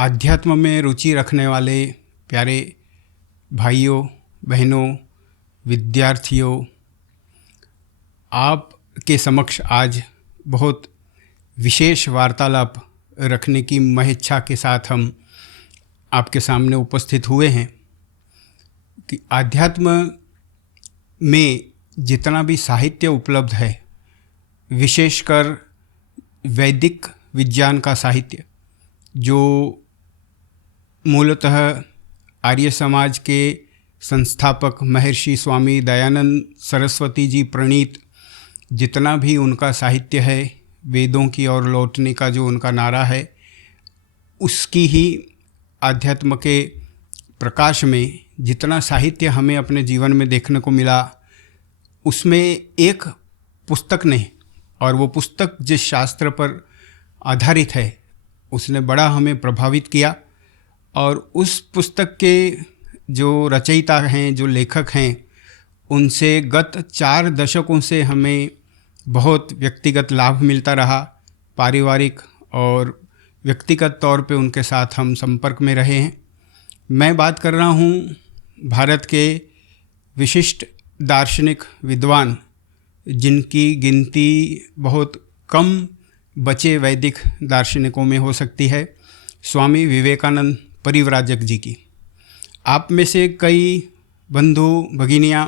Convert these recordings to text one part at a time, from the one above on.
आध्यात्म में रुचि रखने वाले प्यारे भाइयों बहनों विद्यार्थियों, आपके समक्ष आज बहुत विशेष वार्तालाप रखने की महिच्छा के साथ हम आपके सामने उपस्थित हुए हैं कि आध्यात्म में जितना भी साहित्य उपलब्ध है, विशेषकर वैदिक विज्ञान का साहित्य जो मूलतः आर्य समाज के संस्थापक महर्षि स्वामी दयानंद सरस्वती जी प्रणीत जितना भी उनका साहित्य है, वेदों की ओर लौटने का जो उनका नारा है, उसकी ही आध्यात्म के प्रकाश में जितना साहित्य हमें अपने जीवन में देखने को मिला, उसमें एक पुस्तक ने, और वो पुस्तक जिस शास्त्र पर आधारित है, उसने बड़ा हमें प्रभावित किया। और उस पुस्तक के जो रचयिता हैं, जो लेखक हैं, उनसे गत 4 दशकों से हमें बहुत व्यक्तिगत लाभ मिलता रहा। पारिवारिक और व्यक्तिगत तौर पे उनके साथ हम संपर्क में रहे हैं। मैं बात कर रहा हूँ भारत के विशिष्ट दार्शनिक विद्वान, जिनकी गिनती बहुत कम बचे वैदिक दार्शनिकों में हो सकती है, स्वामी विवेकानंद परिव्राजक जी की। आप में से कई बंधु भगिनियाँ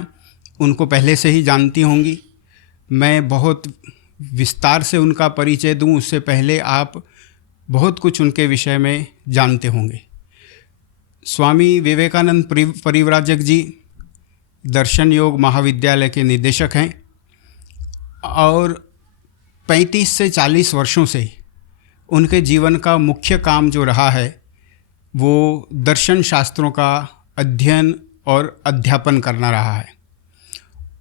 उनको पहले से ही जानती होंगी। मैं बहुत विस्तार से उनका परिचय दूं उससे पहले आप बहुत कुछ उनके विषय में जानते होंगे। स्वामी विवेकानंद परिव्राजक जी दर्शन योग महाविद्यालय के निदेशक हैं और 35 से 40 वर्षों से उनके जीवन का मुख्य काम जो रहा है वो दर्शन शास्त्रों का अध्ययन और अध्यापन करना रहा है।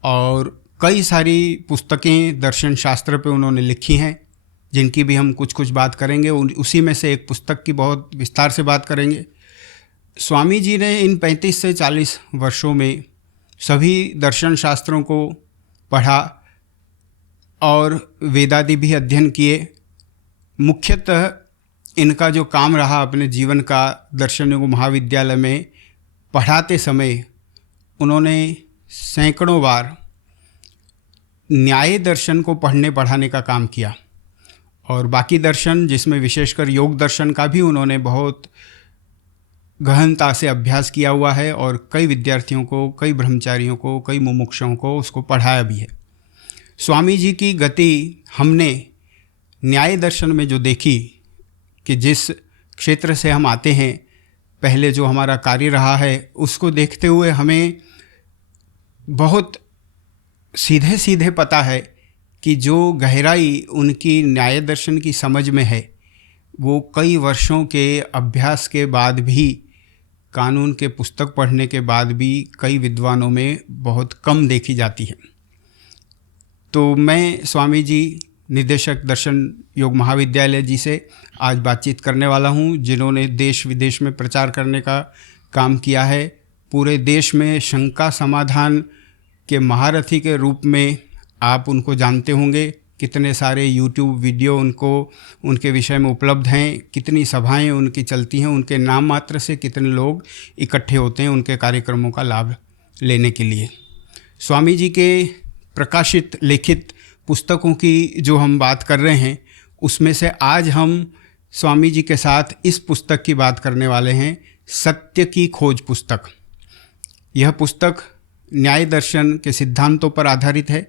और कई सारी पुस्तकें दर्शन शास्त्र पे उन्होंने लिखी हैं, जिनकी भी हम कुछ कुछ बात करेंगे। उसी में से एक पुस्तक की बहुत विस्तार से बात करेंगे। स्वामी जी ने इन 35 से 40 वर्षों में सभी दर्शन शास्त्रों को पढ़ा और वेदादि भी अध्ययन किए। मुख्यतः इनका जो काम रहा अपने जीवन का, दर्शन योग महाविद्यालय में पढ़ाते समय उन्होंने सैकड़ों बार न्याय दर्शन को पढ़ने पढ़ाने का काम किया और बाकी दर्शन, जिसमें विशेषकर योग दर्शन का भी उन्होंने बहुत गहनता से अभ्यास किया हुआ है और कई विद्यार्थियों को, कई ब्रह्मचारियों को, कई मुमुक्षुओं को उसको पढ़ाया भी है। स्वामी जी की गति हमने न्याय दर्शन में जो देखी कि जिस क्षेत्र से हम आते हैं, पहले जो हमारा कार्य रहा है, उसको देखते हुए हमें बहुत सीधे सीधे पता है कि जो गहराई उनकी न्याय दर्शन की समझ में है, वो कई वर्षों के अभ्यास के बाद भी, कानून के पुस्तक पढ़ने के बाद भी कई विद्वानों में बहुत कम देखी जाती है। तो मैं स्वामी जी निदेशक दर्शन योग महाविद्यालय जी से आज बातचीत करने वाला हूँ, जिन्होंने देश विदेश में प्रचार करने का काम किया है। पूरे देश में शंका समाधान के महारथी के रूप में आप उनको जानते होंगे। कितने सारे YouTube वीडियो उनके विषय में उपलब्ध हैं, कितनी सभाएं उनकी चलती हैं, उनके नाम मात्र से कितने लोग इकट्ठे होते हैं उनके कार्यक्रमों का लाभ लेने के लिए। स्वामी जी के प्रकाशित लिखित पुस्तकों की जो हम बात कर रहे हैं, उसमें से आज हम स्वामी जी के साथ इस पुस्तक की बात करने वाले हैं, सत्य की खोज पुस्तक। यह पुस्तक न्याय दर्शन के सिद्धांतों पर आधारित है।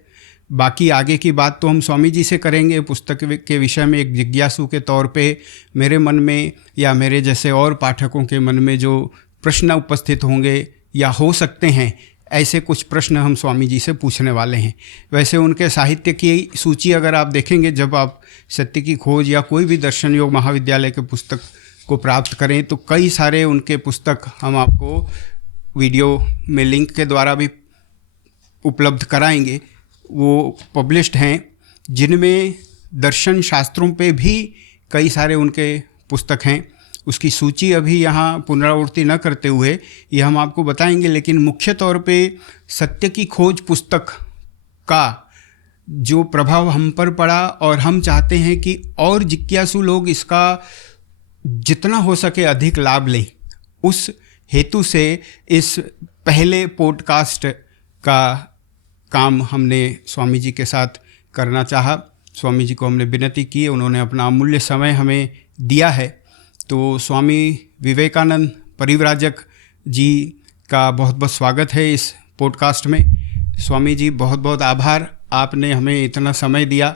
बाकी आगे की बात तो हम स्वामी जी से करेंगे। पुस्तक के विषय में एक जिज्ञासु के तौर पे मेरे मन में या मेरे जैसे और पाठकों के मन में जो प्रश्न उपस्थित होंगे या हो सकते हैं, ऐसे कुछ प्रश्न हम स्वामी जी से पूछने वाले हैं। वैसे उनके साहित्य की सूची अगर आप देखेंगे, जब आप सत्य की खोज या कोई भी दर्शन योग महाविद्यालय के पुस्तक को प्राप्त करें, तो कई सारे उनके पुस्तक हम आपको वीडियो में लिंक के द्वारा भी उपलब्ध कराएंगे। वो पब्लिश्ड हैं, जिनमें दर्शन शास्त्रों पे भी कई सारे उनके पुस्तक हैं। उसकी सूची अभी यहाँ पुनरावृत्ति न करते हुए ये हम आपको बताएंगे, लेकिन मुख्य तौर पे सत्य की खोज पुस्तक का जो प्रभाव हम पर पड़ा और हम चाहते हैं कि और जिज्ञासु लोग इसका जितना हो सके अधिक लाभ लें, उस हेतु से इस पहले पॉडकास्ट का काम हमने स्वामी जी के साथ करना चाहा। स्वामी जी को हमने विनती की, उन्होंने अपना अमूल्य समय हमें दिया है। तो स्वामी विवेकानंद परिव्राजक जी का बहुत बहुत स्वागत है इस पॉडकास्ट में। स्वामी जी, बहुत बहुत आभार, आपने हमें इतना समय दिया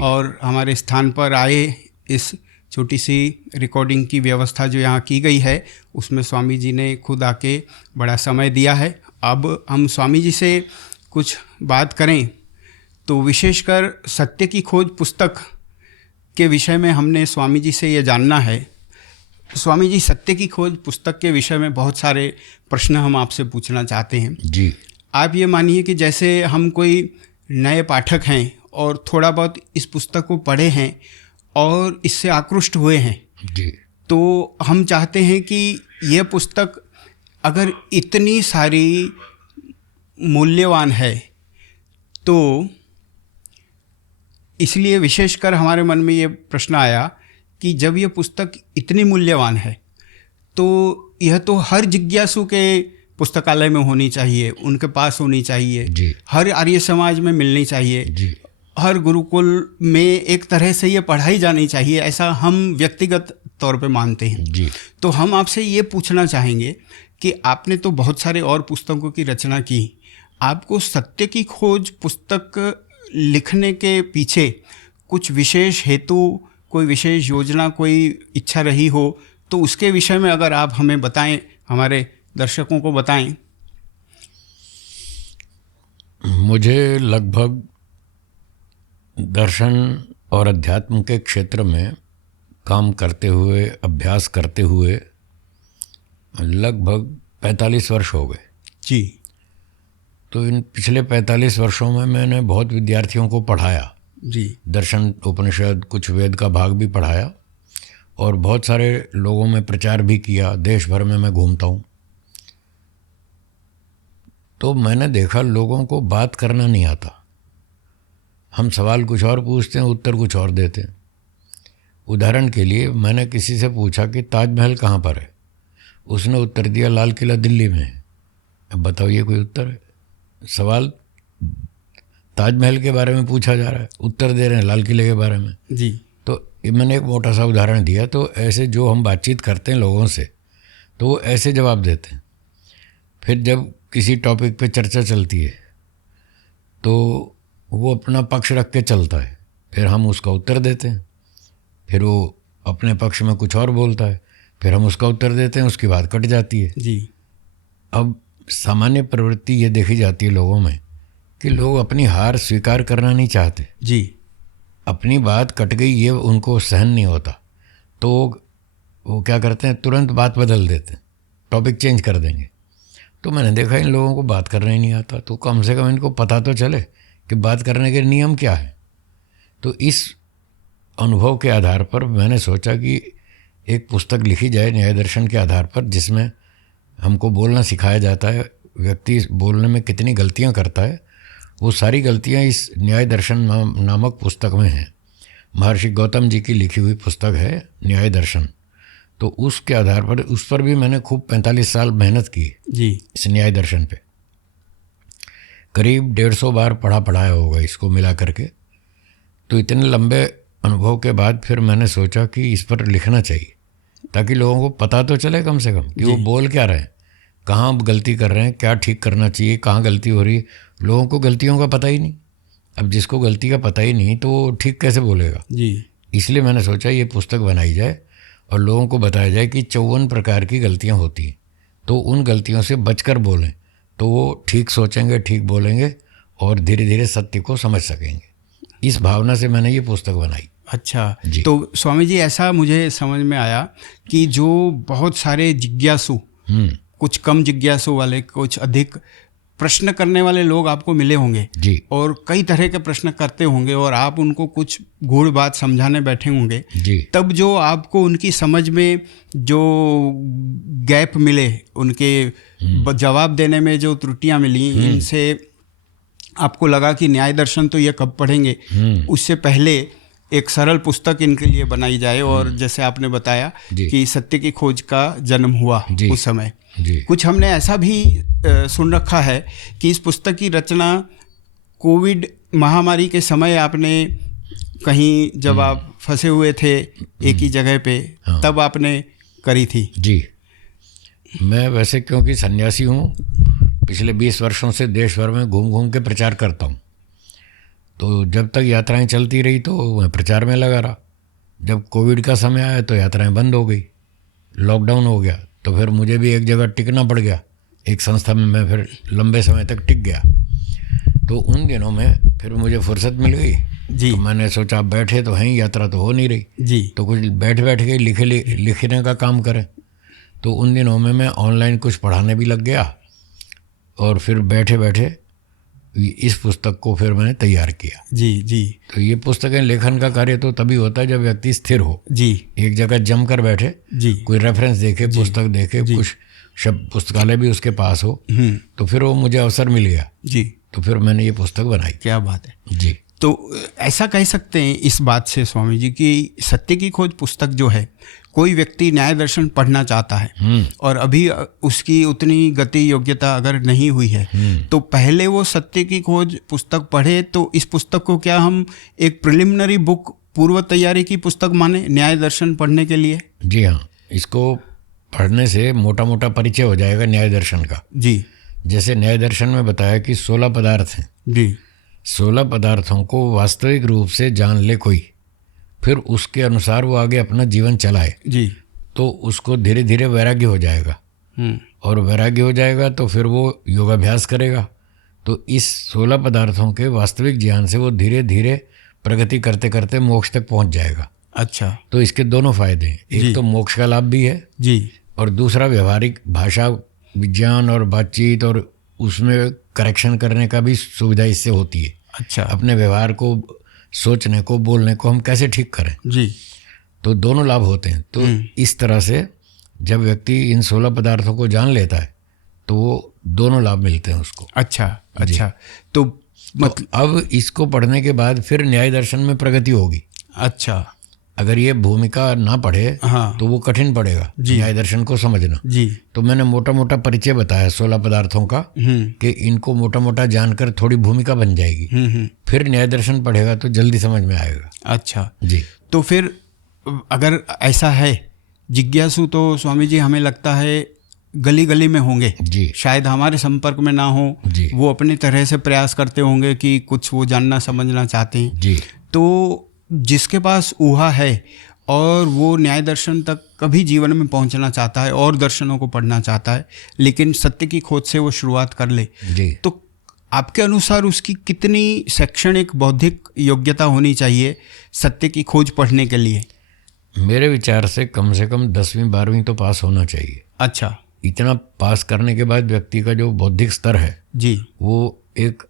और हमारे स्थान पर आए। इस छोटी सी रिकॉर्डिंग की व्यवस्था जो यहाँ की गई है उसमें स्वामी जी ने खुद आके बड़ा समय दिया है। अब हम स्वामी जी से कुछ बात करें तो विशेषकर सत्य की खोज पुस्तक के विषय में हमने स्वामी जी से ये जानना है। स्वामी जी, सत्य की खोज पुस्तक के विषय में बहुत सारे प्रश्न हम आपसे पूछना चाहते हैं जी। आप ये मानिए कि जैसे हम कोई नए पाठक हैं और थोड़ा बहुत इस पुस्तक को पढ़े हैं और इससे आकृष्ट हुए हैं जी, तो हम चाहते हैं कि यह पुस्तक अगर इतनी सारी मूल्यवान है तो इसलिए विशेषकर हमारे मन में ये प्रश्न आया कि जब ये पुस्तक इतनी मूल्यवान है तो यह तो हर जिज्ञासु के पुस्तकालय में होनी चाहिए, उनके पास होनी चाहिए जी, हर आर्य समाज में मिलनी चाहिए जी, हर गुरुकुल में एक तरह से ये पढ़ाई जानी चाहिए, ऐसा हम व्यक्तिगत तौर पे मानते हैं जी। तो हम आपसे ये पूछना चाहेंगे कि आपने तो बहुत सारे और पुस्तकों की रचना की, आपको सत्य की खोज पुस्तक लिखने के पीछे कुछ विशेष हेतु, कोई विशेष योजना, कोई इच्छा रही हो तो उसके विषय में अगर आप हमें बताएं, हमारे दर्शकों को बताएं। मुझे लगभग दर्शन और अध्यात्म के क्षेत्र में काम करते हुए, अभ्यास करते हुए लगभग 45 वर्ष हो गए जी। तो इन पिछले 45 वर्षों में मैंने बहुत विद्यार्थियों को पढ़ाया जी। दर्शन, उपनिषद, कुछ वेद का भाग भी पढ़ाया और बहुत सारे लोगों में प्रचार भी किया। देश भर में मैं घूमता हूँ तो मैंने देखा लोगों को बात करना नहीं आता। हम सवाल कुछ और पूछते हैं, उत्तर कुछ और देते हैं। उदाहरण के लिए मैंने किसी से पूछा कि ताजमहल कहाँ पर है, उसने उत्तर दिया लाल किला दिल्ली में है। अब बताओ ये कोई उत्तर है? सवाल ताजमहल के बारे में पूछा जा रहा है, उत्तर दे रहे हैं लाल किले के बारे में जी। तो ये मैंने एक मोटा सा उदाहरण दिया। तो ऐसे जो हम बातचीत करते हैं लोगों से तो वो ऐसे जवाब देते हैं। फिर जब किसी टॉपिक पे चर्चा चलती है तो वो अपना पक्ष रख के चलता है, फिर हम उसका उत्तर देते हैं। फिर वो अपने पक्ष में कुछ और बोलता है, फिर हम उसका उत्तर देते हैं, उसकी बात कट जाती है जी। अब सामान्य प्रवृत्ति ये देखी जाती है लोगों में कि लोग अपनी हार स्वीकार करना नहीं चाहते जी। अपनी बात कट गई ये उनको सहन नहीं होता तो वो क्या करते हैं, तुरंत बात बदल देते हैं, टॉपिक चेंज कर देंगे। तो मैंने देखा इन लोगों को बात करना ही नहीं आता, तो कम से कम इनको पता तो चले कि बात करने के नियम क्या है। तो इस अनुभव के आधार पर मैंने सोचा कि एक पुस्तक लिखी जाए न्याय दर्शन के आधार पर, जिसमें हमको बोलना सिखाया जाता है, व्यक्ति बोलने में कितनी गलतियां करता है वो सारी गलतियां इस न्याय दर्शन नामक पुस्तक में हैं। महर्षि गौतम जी की लिखी हुई पुस्तक है न्याय दर्शन। तो उसके आधार पर उस पर भी मैंने खूब 45 साल मेहनत की जी। इस न्याय दर्शन पे करीब 150 बार पढ़ाया होगा इसको मिला करके। तो इतने लंबे अनुभव के बाद फिर मैंने सोचा कि इस पर लिखना चाहिए ताकि लोगों को पता तो चले कम से कम कि वो बोल क्या रहे हैं, कहाँ गलती कर रहे हैं, क्या ठीक करना चाहिए, कहाँ गलती हो रही है। लोगों को गलतियों का पता ही नहीं। अब जिसको गलती का पता ही नहीं तो वो ठीक कैसे बोलेगा जी। इसलिए मैंने सोचा ये पुस्तक बनाई जाए और लोगों को बताया जाए कि 54 प्रकार की गलतियाँ होती हैं, तो उन गलतियों से बचकर बोलें तो वो ठीक सोचेंगे, ठीक बोलेंगे और धीरे धीरे सत्य को समझ सकेंगे। इस भावना से मैंने ये पुस्तक बनाई। अच्छा जी। तो स्वामी जी, ऐसा मुझे समझ में आया कि जो बहुत सारे जिज्ञासु, कुछ कम जिज्ञासु वाले, कुछ अधिक प्रश्न करने वाले लोग आपको मिले होंगे जी, और कई तरह के प्रश्न करते होंगे और आप उनको कुछ गूढ़ बात समझाने बैठे होंगे जी, तब जो आपको उनकी समझ में जो गैप मिले, उनके जवाब देने में जो त्रुटियां मिली, इनसे आपको लगा कि न्याय दर्शन तो ये कब पढ़ेंगे, उससे पहले एक सरल पुस्तक इनके लिए बनाई जाए। और जैसे आपने बताया कि सत्य की खोज का जन्म हुआ उस समय, कुछ हमने ऐसा भी सुन रखा है कि इस पुस्तक की रचना कोविड महामारी के समय आपने कहीं, जब आप फंसे हुए थे एक ही जगह पे, तब आपने करी थी। जी, मैं वैसे क्योंकि सन्यासी हूँ, पिछले 20 वर्षों से देश भर में घूम घूम के प्रचार करता हूँ। तो जब तक यात्राएं चलती रही तो मैं प्रचार में लगा रहा। जब कोविड का समय आया तो यात्राएं बंद हो गई, लॉकडाउन हो गया, तो फिर मुझे भी एक जगह टिकना पड़ गया। एक संस्था में मैं फिर लंबे समय तक टिक गया। तो उन दिनों में फिर मुझे फुर्सत मिल गई जी। तो मैंने सोचा बैठे तो हैं, यात्रा तो हो नहीं रही जी, तो कुछ बैठ के लिखने का काम करें। तो उन दिनों में मैं ऑनलाइन कुछ पढ़ाने भी लग गया और फिर बैठे बैठे इस पुस्तक को फिर मैंने तैयार किया। जी जी। तो ये पुस्तकें, लेखन का कार्य तो तभी होता है जब व्यक्ति स्थिर हो जी, एक जगह जम कर बैठे जी, कोई रेफरेंस देखे, पुस्तक देखे, कुछ शब्द पुस्तकालय भी उसके पास हो, तो फिर वो मुझे अवसर मिल गया जी, तो फिर मैंने ये पुस्तक बनाई। क्या बात है जी। तो ऐसा कह सकते हैं इस बात से स्वामी जी कि सत्य की खोज पुस्तक जो है, कोई व्यक्ति न्याय दर्शन पढ़ना चाहता है और अभी उसकी उतनी गति योग्यता अगर नहीं हुई है, तो पहले वो सत्य की खोज पुस्तक पढ़े। तो इस पुस्तक को क्या हम एक प्रिलिमिनरी बुक, पूर्व तैयारी की पुस्तक माने न्याय दर्शन पढ़ने के लिए? जी हाँ, इसको पढ़ने से मोटा मोटा परिचय हो जाएगा न्याय दर्शन का जी। जैसे न्याय दर्शन में बताया कि 16 पदार्थ हैं जी, 16 पदार्थों को वास्तविक रूप से जान ले कोई, फिर उसके अनुसार वो आगे अपना जीवन चलाए जी, तो उसको धीरे धीरे वैराग्य हो जाएगा। और वैराग्य हो जाएगा तो फिर वो योगाभ्यास करेगा। तो इस 16 पदार्थों के वास्तविक ज्ञान से वो धीरे धीरे प्रगति करते करते मोक्ष तक पहुंच जाएगा। अच्छा। तो इसके दोनों फायदे हैं, एक तो मोक्ष का लाभ भी है जी, और दूसरा व्यवहारिक भाषा विज्ञान और बातचीत और उसमें करेक्शन करने का भी सुविधा इससे होती है। अच्छा। अपने व्यवहार को, सोचने को, बोलने को हम कैसे ठीक करें जी, तो दोनों लाभ होते हैं। तो इस तरह से जब व्यक्ति इन 16 पदार्थों को जान लेता है तो वो दोनों लाभ मिलते हैं उसको। अच्छा अच्छा। तो मतलब अब इसको पढ़ने के बाद फिर न्याय दर्शन में प्रगति होगी। अच्छा। अगर ये भूमिका ना पढ़े तो वो कठिन पड़ेगा न्याय दर्शन को समझना जी। तो मैंने मोटा मोटा परिचय बताया 16 पदार्थों का कि इनको मोटा मोटा जानकर थोड़ी भूमिका बन जाएगी, फिर न्याय दर्शन पढ़ेगा तो जल्दी समझ में आएगा। अच्छा जी। तो फिर अगर ऐसा है जिज्ञासु, तो स्वामी जी हमें लगता है गली गली में होंगे जी, शायद हमारे संपर्क में ना हो जी, वो अपने तरह से प्रयास करते होंगे कि कुछ वो जानना समझना चाहते हैं जी। तो जिसके पास ऊहा है और वो न्याय दर्शन तक कभी जीवन में पहुंचना चाहता है और दर्शनों को पढ़ना चाहता है, लेकिन सत्य की खोज से वो शुरुआत कर ले जी, तो आपके अनुसार उसकी कितनी शैक्षणिक बौद्धिक योग्यता होनी चाहिए सत्य की खोज पढ़ने के लिए? मेरे विचार से कम 10वीं 12वीं तो पास होना चाहिए। अच्छा। इतना पास करने के बाद व्यक्ति का जो बौद्धिक स्तर है जी, वो एक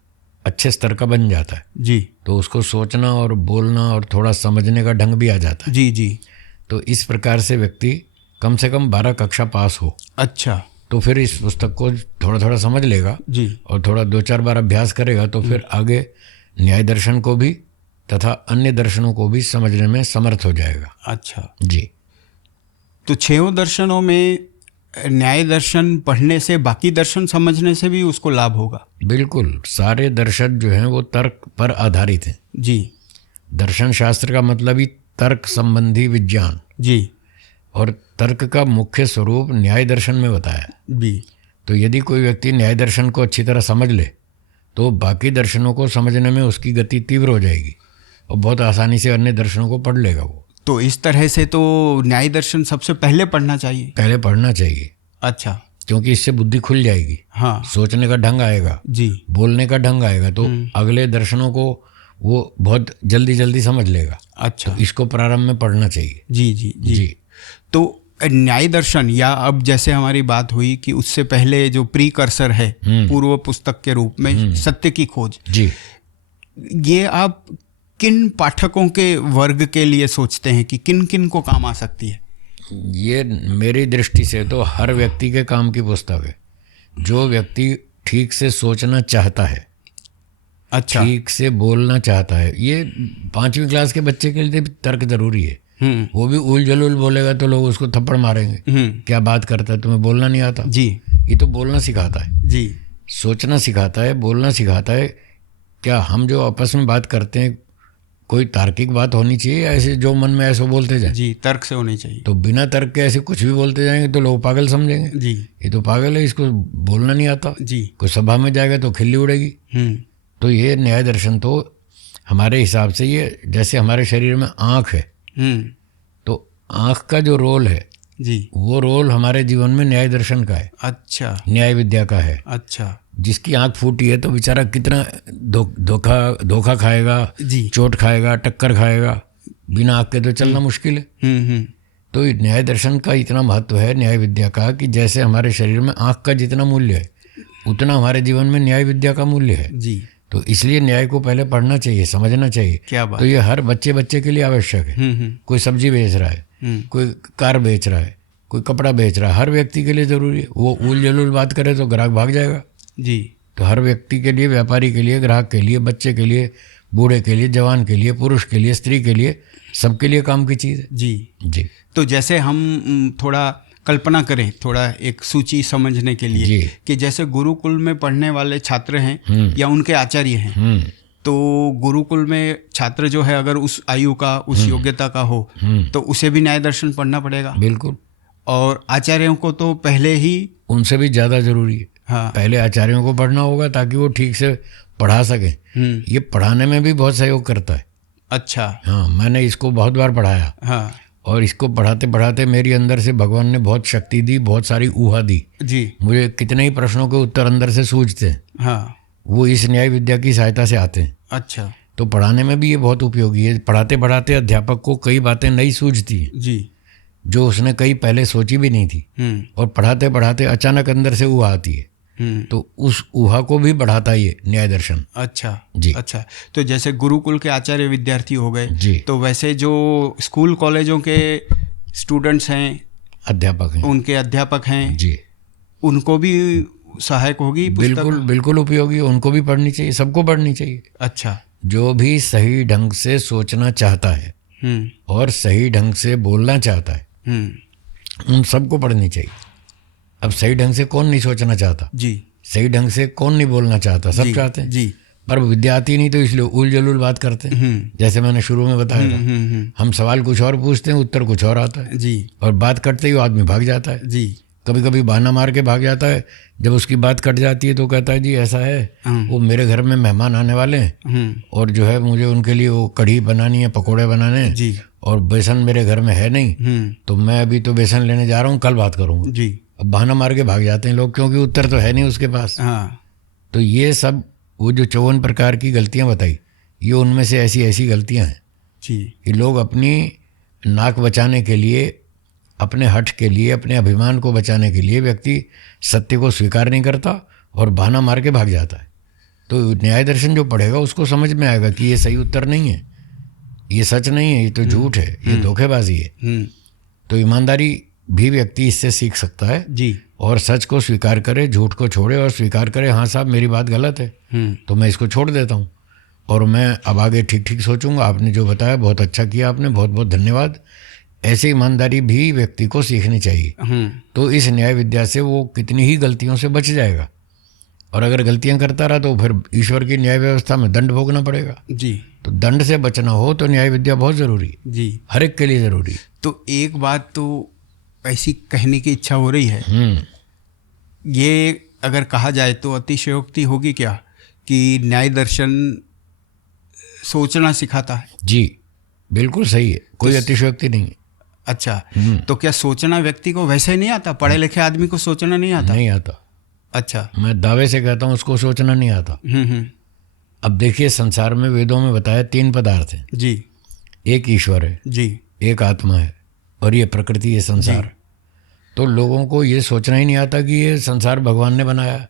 अच्छे स्तर का बन जाता है जी। तो उसको सोचना और बोलना और थोड़ा समझने का ढंग भी आ जाता है जी जी। तो इस प्रकार से व्यक्ति कम से कम 12 कक्षा पास हो। अच्छा। तो फिर इस पुस्तक को थोड़ा थोड़ा समझ लेगा जी, और थोड़ा 2-4 बार अभ्यास करेगा तो फिर आगे न्याय दर्शन को भी तथा अन्य दर्शनों को भी समझने में समर्थ हो जाएगा। अच्छा जी। तो 6 दर्शनों में न्याय दर्शन पढ़ने से बाकी दर्शन समझने से भी उसको लाभ होगा? बिल्कुल। सारे दर्शन जो हैं वो तर्क पर आधारित हैं जी। दर्शन शास्त्र का मतलब ही तर्क संबंधी विज्ञान जी, और तर्क का मुख्य स्वरूप न्याय दर्शन में बताया जी। तो यदि कोई व्यक्ति न्याय दर्शन को अच्छी तरह समझ ले तो बाकी दर्शनों को समझने में उसकी गति तीव्र हो जाएगी और बहुत आसानी से अन्य दर्शनों को पढ़ लेगा वो। तो इस तरह से तो न्याय दर्शन सबसे पहले पढ़ना चाहिए? पहले पढ़ना चाहिए। अच्छा। क्योंकि इससे बुद्धि खुल जाएगी। हाँ। सोचने का ढंग आएगा जी, बोलने का ढंग आएगा, तो अगले दर्शनों को वो बहुत जल्दी जल्दी समझ लेगा। अच्छा। तो इसको प्रारंभ में पढ़ना चाहिए। जी जी जी, जी। तो न्याय दर्शन, या अब जैसे हमारी बात हुई कि उससे पहले जो प्रीकर्सर है पूर्व पुस्तक के रूप में सत्य की खोज जी, ये आप किन पाठकों के वर्ग के लिए सोचते हैं कि किन किन को काम आ सकती है? ये मेरी दृष्टि से तो हर व्यक्ति के काम की पुस्तक है, जो व्यक्ति ठीक से सोचना चाहता है। अच्छा। ठीक से बोलना चाहता है। ये 5वीं क्लास के बच्चे के लिए भी तर्क जरूरी है। वो भी उल जलूल बोलेगा तो लोग उसको थप्पड़ मारेंगे, क्या बात करता है, तुम्हें बोलना नहीं आता। जी। ये तो बोलना सिखाता है जी। सोचना सिखाता है, बोलना सिखाता है। क्या हम जो आपस में बात करते हैं कोई तार्किक बात होनी चाहिए या ऐसे जो मन में ऐसे बोलते जाए? जी, तर्क से होनी चाहिए। तो बिना तर्क के ऐसे कुछ भी बोलते जाएंगे तो लोग पागल समझेंगे। जी। ये तो पागल है, इसको बोलना नहीं आता। जी। कोई सभा में जाएगा तो खिल्ली उड़ेगी। तो ये न्याय दर्शन तो हमारे हिसाब से ये जैसे हमारे शरीर में आँख है, तो आँख का जो रोल है जी, वो रोल हमारे जीवन में न्याय दर्शन का है। अच्छा। न्याय विद्या का है। अच्छा। जिसकी आँख फूटी है तो बेचारा कितना धोखा खाएगा, जी। चोट खाएगा, टक्कर खाएगा। बिना आँख के तो चलना मुश्किल है। तो न्याय दर्शन का इतना महत्व है न्याय विद्या का कि जैसे हमारे शरीर में आँख का जितना मूल्य है उतना हमारे जीवन में न्याय विद्या का मूल्य है। जी। तो इसलिए न्याय को पहले पढ़ना चाहिए, समझना चाहिए। क्या बात। तो ये हर बच्चे के लिए आवश्यक है। कोई सब्जी बेच रहा है, कोई कार बेच रहा है, कोई कपड़ा बेच रहा है, हर व्यक्ति के लिए ज़रूरी है। वो उल जलूल बात करे तो ग्राहक भाग जाएगा। जी। तो हर व्यक्ति के लिए, व्यापारी के लिए, ग्राहक के लिए, बच्चे के लिए, बूढ़े के लिए, जवान के लिए, पुरुष के लिए, स्त्री के लिए, सबके लिए काम की चीज़ है। जी। जी। तो जैसे हम थोड़ा कल्पना करें, थोड़ा एक सूची समझने के लिए जी। कि जैसे गुरुकुल में पढ़ने वाले छात्र हैं या उनके आचार्य हैं, तो गुरुकुल में छात्र जो है अगर उस आयु का, उस योग्यता का हो तो उसे भी न्याय दर्शन पढ़ना पड़ेगा। बिल्कुल। और आचार्यों को तो पहले ही, उनसे भी ज़्यादा ज़रूरी है। हाँ, पहले आचार्यों को पढ़ना होगा ताकि वो ठीक से पढ़ा सकें। ये पढ़ाने में भी बहुत सहयोग करता है। अच्छा। हाँ, मैंने इसको बहुत बार पढ़ाया। हाँ। और इसको पढ़ाते पढ़ाते मेरी अंदर से भगवान ने बहुत शक्ति दी, बहुत सारी ऊहा दी। जी। मुझे कितने ही प्रश्नों के उत्तर अंदर से सूझते हैं, हाँ। वो इस न्याय विद्या की सहायता से आते हैं। अच्छा। तो पढ़ाने में भी ये बहुत उपयोगी है। पढ़ाते पढ़ाते अध्यापक को कई बातें नई सूझती हैं जी। जो उसने कई पहले सोची भी नहीं थी। और पढ़ाते पढ़ाते अचानक अंदर से ऊहा आती है। तो उस ऊहा को भी बढ़ाता है ये न्याय दर्शन। अच्छा जी। अच्छा। तो जैसे गुरुकुल के आचार्य विद्यार्थी हो गए जी। तो वैसे जो स्कूल कॉलेजों के स्टूडेंट्स हैं, अध्यापक हैं, उनके अध्यापक हैं जी, उनको भी सहायक होगी पुस्तक? बिल्कुल बिल्कुल उपयोगी। उनको भी पढ़नी चाहिए, सबको पढ़नी चाहिए। अच्छा। जो भी सही ढंग से सोचना चाहता है और सही ढंग से बोलना चाहता है उन सबको पढ़नी चाहिए। अब सही ढंग से कौन नहीं सोचना चाहता? जी। सही ढंग से कौन नहीं बोलना चाहता? सब चाहते हैं। जी। पर विद्यार्थी नहीं, तो इसलिए उल जलूल बात करते हैं। जैसे मैंने शुरू में बताया था, हम सवाल कुछ और पूछते हैं, उत्तर कुछ और आता है। जी। और बात करते ही वो आदमी भाग जाता है। जी। कभी कभी बहाना मार के भाग जाता है। जब उसकी बात कट जाती है तो कहता है जी ऐसा है, वो मेरे घर में मेहमान आने वाले हैं और जो है मुझे उनके लिए वो कढ़ी बनानी है, पकोड़े बनाने हैं। जी। और बेसन मेरे घर में है नहीं, तो मैं अभी तो बेसन लेने जा रहा हूँ, कल बात करूँगा। जी। अब बहाना मार के भाग जाते हैं लोग, क्योंकि उत्तर तो है नहीं उसके पास। हाँ। तो ये सब वो जो 54 प्रकार की गलतियाँ बताई, ये उनमें से ऐसी ऐसी गलतियाँ हैं जी। कि लोग अपनी नाक बचाने के लिए, अपने हठ के लिए, अपने अभिमान को बचाने के लिए व्यक्ति सत्य को स्वीकार नहीं करता और बहाना मार के भाग जाता है। तो न्याय दर्शन जो पढ़ेगा उसको समझ में आएगा कि ये सही उत्तर नहीं है, ये सच नहीं है, ये तो झूठ है, ये धोखेबाजी है। तो ईमानदारी भी व्यक्ति इससे सीख सकता है जी। और सच को स्वीकार करे, झूठ को छोड़े और स्वीकार करे, हाँ साहब मेरी बात गलत है तो मैं इसको छोड़ देता हूँ और मैं अब आगे ठीक ठीक सोचूंगा। आपने जो बताया बहुत अच्छा किया आपने, बहुत बहुत धन्यवाद। ऐसी ईमानदारी भी व्यक्ति को सीखनी चाहिए। तो इस न्याय विद्या से वो कितनी ही गलतियों से बच जाएगा। और अगर गलतियां करता रहा तो फिर ईश्वर की न्याय व्यवस्था में दंड भोगना पड़ेगा। जी। तो दंड से बचना हो तो न्याय विद्या बहुत ज़रूरी है। जी। हर एक के लिए ज़रूरी। तो एक बात तो ऐसी कहने की इच्छा हो रही है, ये अगर कहा जाए तो अतिशयोक्ति होगी क्या कि न्याय दर्शन सोचना सिखाता है? जी बिल्कुल सही है, कोई अतिशयोक्ति नहीं है। अच्छा। तो क्या सोचना व्यक्ति को वैसे ही नहीं आता? पढ़े लिखे आदमी को सोचना नहीं आता? नहीं आता। अच्छा। मैं दावे से कहता हूँ उसको सोचना नहीं आता। अब देखिए, संसार में वेदों में बताया 3 पदार्थ हैं। जी। एक ईश्वर है जी। एक आत्मा है और ये प्रकृति है, संसार। तो लोगों को ये सोचना ही नहीं आता कि ये संसार भगवान ने बनाया।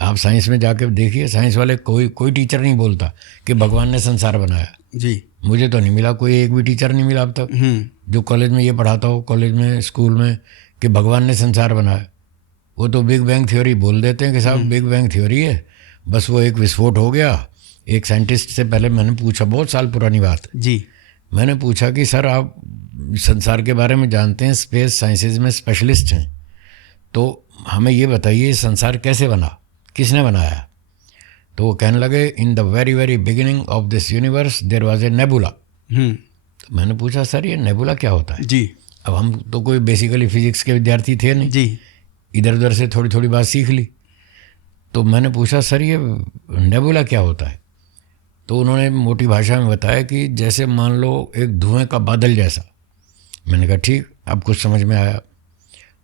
आप साइंस में जाके देखिए, साइंस वाले कोई टीचर नहीं बोलता कि भगवान ने संसार बनाया। जी। मुझे तो नहीं मिला, कोई एक भी टीचर नहीं मिला अब तक जो कॉलेज में ये पढ़ाता हो, कॉलेज में, स्कूल में, कि भगवान ने संसार बनाया। वो तो बिग बैंग थ्योरी बोल देते हैं कि साहब बिग बैंग थ्योरी है, बस वो एक विस्फोट हो गया एक साइंटिस्ट से पहले मैंने पूछा, बहुत साल पुरानी बात है, जी मैंने पूछा कि सर आप संसार के बारे में जानते हैं, स्पेस साइंसेज में स्पेशलिस्ट हैं, तो हमें ये बताइए संसार कैसे बना, किसने बनाया? तो वो कहने लगे, in the very very beginning of this universe there was a nebula. तो मैंने पूछा सर ये नेबुला क्या होता है? जी अब हम तो कोई बेसिकली फिजिक्स के विद्यार्थी थे नहीं, जी इधर उधर से थोड़ी थोड़ी बात सीख ली। तो मैंने पूछा सर ये नेबुला क्या होता है? तो उन्होंने मोटी भाषा में बताया कि जैसे मान लो एक धुएं का बादल जैसा। मैंने कहा ठीक, अब कुछ समझ में आया।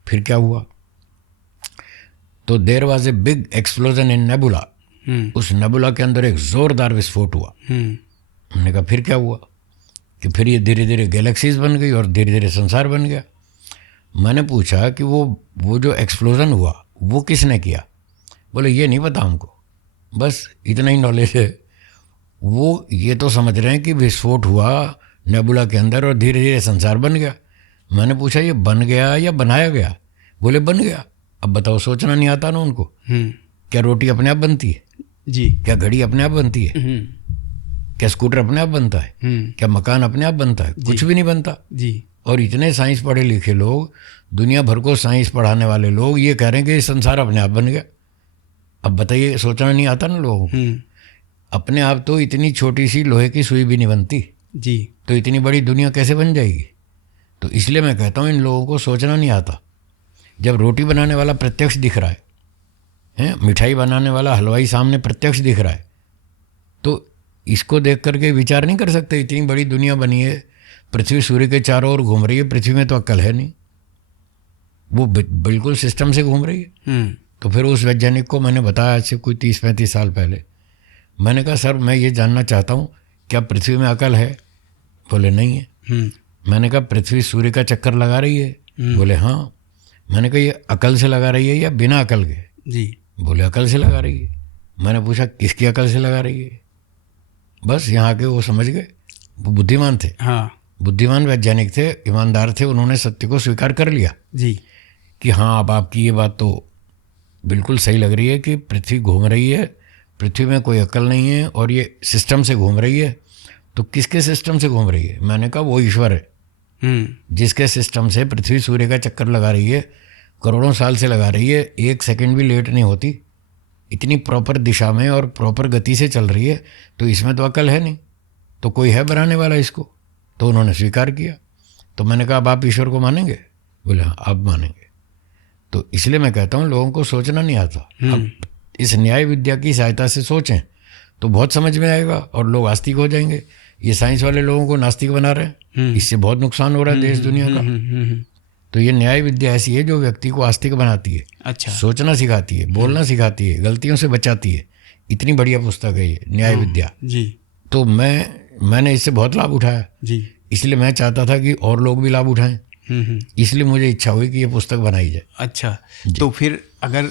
फिर क्या हुआ? तो there was a big explosion in nebula. उस नेबुला के अंदर एक जोरदार विस्फोट हुआ। हमने कहा फिर क्या हुआ? कि फिर ये धीरे धीरे गैलेक्सीज बन गई और धीरे धीरे संसार बन गया। मैंने पूछा कि वो जो एक्सप्लोजन हुआ वो किसने किया? बोले ये नहीं पता हमको, बस इतना ही नॉलेज है। वो ये तो समझ रहे हैं कि विस्फोट हुआ नेबुला के अंदर और धीरे धीरे संसार बन गया। मैंने पूछा ये बन गया या बनाया गया? बोले बन गया। अब बताओ, सोचना नहीं आता ना उनको। क्या रोटी अपने आप बनती है? जी क्या घड़ी अपने आप बनती है? क्या स्कूटर अपने आप बनता है? क्या मकान अपने आप बनता है? कुछ भी नहीं बनता। जी और इतने साइंस पढ़े लिखे लोग, दुनिया भर को साइंस पढ़ाने वाले लोग ये कह रहे हैं कि संसार अपने आप बन गया। अब बताइए, सोचना नहीं आता ना लोगों को। अपने आप तो इतनी छोटी सी लोहे की सुई भी नहीं बनती, जी तो इतनी बड़ी दुनिया कैसे बन जाएगी? तो इसलिए मैं कहता हूँ इन लोगों को सोचना नहीं आता। जब रोटी बनाने वाला प्रत्यक्ष दिख रहा है, मिठाई बनाने वाला हलवाई सामने प्रत्यक्ष दिख रहा है, तो इसको देख करके विचार नहीं कर सकते इतनी बड़ी दुनिया बनी है, पृथ्वी सूर्य के चारों ओर घूम रही है, पृथ्वी में तो अक्ल है नहीं, वो बिल्कुल सिस्टम से घूम रही है। तो फिर उस वैज्ञानिक को मैंने बताया आज से कोई 30-35 साल पहले, मैंने कहा सर मैं ये जानना चाहता हूँ क्या पृथ्वी में अकल है? बोले नहीं है। मैंने कहा पृथ्वी सूर्य का चक्कर लगा रही है? बोले हाँ। मैंने कहा ये अकल से लगा रही है या बिना अकल के? जी बोले अकल से लगा रही है। मैंने पूछा किसकी अकल से लगा रही है? बस यहाँ के वो समझ गए, वो बुद्धिमान थे। हाँ बुद्धिमान वैज्ञानिक थे, ईमानदार थे, उन्होंने सत्य को स्वीकार कर लिया जी कि हाँ अब आपकी ये बात तो बिल्कुल सही लग रही है कि पृथ्वी घूम रही है, पृथ्वी में कोई अकल नहीं है और ये सिस्टम से घूम रही है। तो किसके सिस्टम से घूम रही है? मैंने कहा वो ईश्वर है, जिसके सिस्टम से पृथ्वी सूर्य का चक्कर लगा रही है, करोड़ों साल से लगा रही है, एक सेकंड भी लेट नहीं होती, इतनी प्रॉपर दिशा में और प्रॉपर गति से चल रही है, तो इसमें तो अकल है नहीं, तो कोई है बनाने वाला इसको। तो उन्होंने स्वीकार किया। तो मैंने कहा अब आप ईश्वर को मानेंगे? बोले हाँ आप मानेंगे। तो इसलिए मैं कहता हूँ लोगों को सोचना नहीं आता। अब इस न्याय विद्या की सहायता से सोचें तो बहुत समझ में आएगा और लोग आस्तिक हो जाएंगे। ये साइंस वाले लोगों को नास्तिक बना रहे हैं, इससे बहुत नुकसान हो रहा है देश दुनिया का। तो ये न्याय विद्या ऐसी है जो व्यक्ति को आस्तिक बनाती है, अच्छा सोचना सिखाती है, बोलना सिखाती है, गलतियों से बचाती है। इतनी बढ़िया पुस्तक है ये न्याय विद्या। जी तो मैंने इससे बहुत लाभ उठाया, जी इसलिए मैं चाहता था कि और लोग भी लाभ उठाएं। इसलिए मुझे इच्छा हुई कि ये पुस्तक बनाई जाए। अच्छा, तो फिर अगर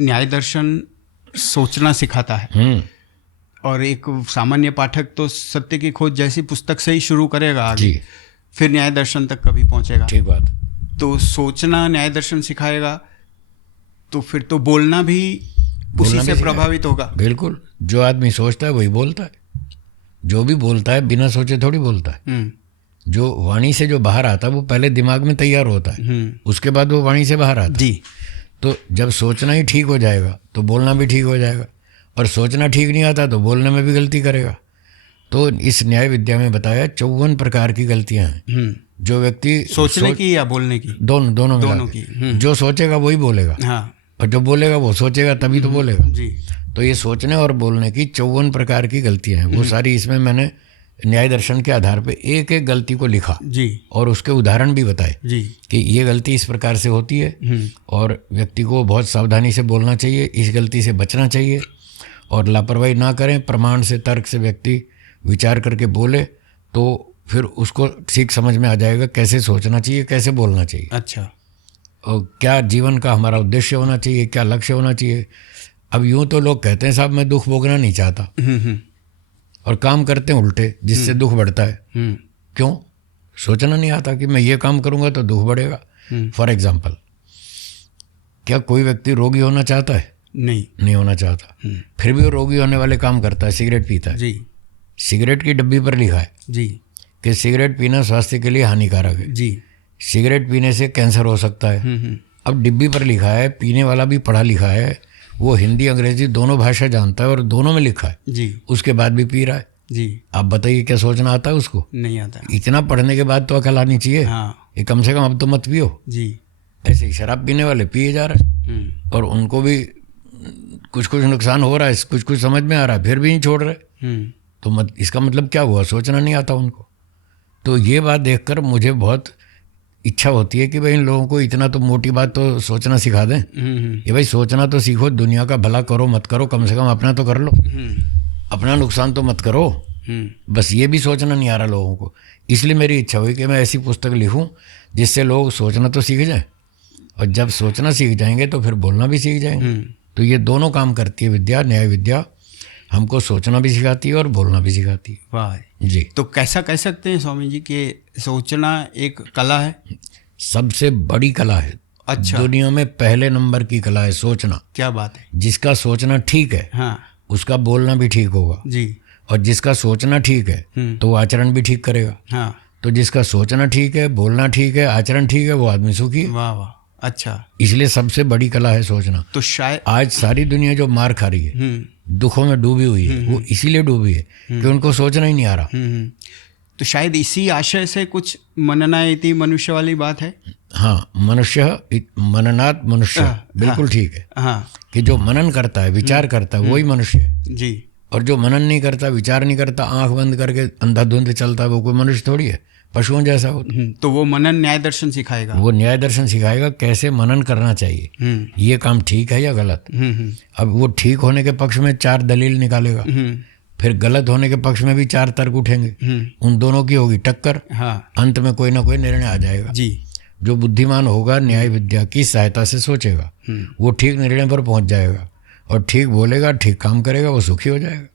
न्याय दर्शन सोचना सिखाता है और एक सामान्य पाठक तो सत्य की खोज जैसी पुस्तक से ही शुरू करेगा आगे, जी, फिर न्याय दर्शन तक कभी पहुंचेगा। ठीक बात। तो सोचना न्याय दर्शन सिखाएगा तो फिर तो बोलना भी उसी से प्रभावित होगा। बिल्कुल, जो आदमी सोचता है वही बोलता है। जो भी बोलता है बिना सोचे थोड़ी बोलता है। जो वाणी से जो बाहर आता है वो पहले दिमाग में तैयार होता है, उसके बाद वो वाणी से बाहर आता है। जी, तो जब सोचना ही ठीक हो जाएगा तो बोलना भी ठीक हो जाएगा, और सोचना ठीक नहीं आता तो बोलने में भी गलती करेगा। तो इस न्याय विद्या में बताया 54 प्रकार की गलतियां हैं जो व्यक्ति सोचने की या बोलने की, दोनों की। जो सोचेगा वही बोलेगा, हाँ, और जो बोलेगा वो सोचेगा तभी तो बोलेगा। जी। तो ये सोचने और बोलने की 54 प्रकार की गलतियां हैं, वो सारी इसमें मैंने न्याय दर्शन के आधार पे एक एक गलती को लिखा जी, और उसके उदाहरण भी बताए जी, कि ये गलती इस प्रकार से होती है और व्यक्ति को बहुत सावधानी से बोलना चाहिए, इस गलती से बचना चाहिए और लापरवाही ना करें। प्रमाण से, तर्क से व्यक्ति विचार करके बोले तो फिर उसको ठीक समझ में आ जाएगा कैसे सोचना चाहिए, कैसे बोलना चाहिए। अच्छा, और क्या जीवन का हमारा उद्देश्य होना चाहिए, क्या लक्ष्य होना चाहिए। अब यूँ तो लोग कहते हैं साहब मैं दुख भोगना नहीं चाहता, और काम करते हैं उल्टे जिससे दुख बढ़ता है। क्यों? सोचना नहीं आता कि मैं ये काम करूंगा तो दुख बढ़ेगा। फॉर एग्जाम्पल, क्या कोई व्यक्ति रोगी होना चाहता है? नहीं होना चाहता, फिर भी वो रोगी होने वाले काम करता है, सिगरेट पीता है। जी सिगरेट की डब्बी पर लिखा है जी कि सिगरेट पीना स्वास्थ्य के लिए हानिकारक है, जी। सिगरेट पीने से कैंसर हो सकता है। अब डिब्बी पर लिखा है, पीने वाला भी पढ़ा लिखा है, वो हिंदी अंग्रेजी दोनों भाषा जानता है और दोनों में लिखा है, जी उसके बाद भी पी रहा है। जी। आप बताइए क्या सोचना आता है उसको? नहीं आता। इतना पढ़ने के बाद तो अकल आनी चाहिए। हाँ ये कम से कम अब तो मत पियो। जी। ऐसे ही शराब पीने वाले पिए जा रहे हैं और उनको भी कुछ कुछ नुकसान हो रहा है, कुछ कुछ समझ में आ रहा है, फिर भी नहीं छोड़ रहे। तो इसका मतलब क्या हुआ? सोचना नहीं आता उनको। तो ये बात देखकर मुझे बहुत इच्छा होती है कि भाई इन लोगों को इतना तो मोटी बात तो सोचना सिखा दें। ये भाई सोचना तो सीखो, दुनिया का भला करो मत करो, कम से कम अपना तो कर लो, अपना नुकसान तो मत करो। बस ये भी सोचना नहीं आ रहा लोगों को। इसलिए मेरी इच्छा हुई कि मैं ऐसी पुस्तक लिखूं जिससे लोग सोचना तो सीख जाएं, और जब सोचना सीख जाएंगे तो फिर बोलना भी सीख जाएंगे। तो ये दोनों काम करती है विद्या, न्याय विद्या। हमको सोचना भी सिखाती है और बोलना भी सिखाती है। वाह जी। तो कैसा कह सकते हैं स्वामी जी कि सोचना एक कला है? सबसे बड़ी कला है। अच्छा। दुनिया में पहले नंबर की कला है सोचना। क्या बात है। जिसका सोचना ठीक है हाँ उसका बोलना भी ठीक होगा, जी। और जिसका सोचना ठीक है तो वो आचरण भी ठीक करेगा। हाँ। तो जिसका सोचना ठीक है, बोलना ठीक है, आचरण ठीक है, वो आदमी सुखी है। वाह वाह। अच्छा। इसलिए सबसे बड़ी कला है सोचना। तो शायद आज सारी दुनिया जो मार खा रही है, दुखों में डूबी हुई है, वो इसीलिए डूबी है कि उनको सोचना ही नहीं आ रहा। तो शायद इसी आशय से कुछ मनना इति मनुष्य वाली बात है। हाँ, मनुष्य मननात् मनुष्य, बिल्कुल ठीक है। हाँ कि जो मनन करता है, विचार करता है, वही मनुष्य है। जी। और जो मनन नहीं करता, विचार नहीं करता, आंख बंद करके अंधाधुंध चलता है, वो कोई मनुष्य थोड़ी है, पशुओं जैसा होता है। तो वो मनन न्याय दर्शन सिखाएगा। वो न्याय दर्शन सिखाएगा कैसे मनन करना चाहिए, ये काम ठीक है या गलत। अब वो ठीक होने के पक्ष में 4 दलील निकालेगा, फिर गलत होने के पक्ष में भी 4 तर्क उठेंगे, उन दोनों की होगी टक्कर। हाँ अंत में कोई ना कोई निर्णय आ जाएगा। जी। जो बुद्धिमान होगा न्याय विद्या की सहायता से सोचेगा, वो ठीक निर्णय पर पहुंच जाएगा, और ठीक बोलेगा, ठीक काम करेगा, वो सुखी हो जाएगा।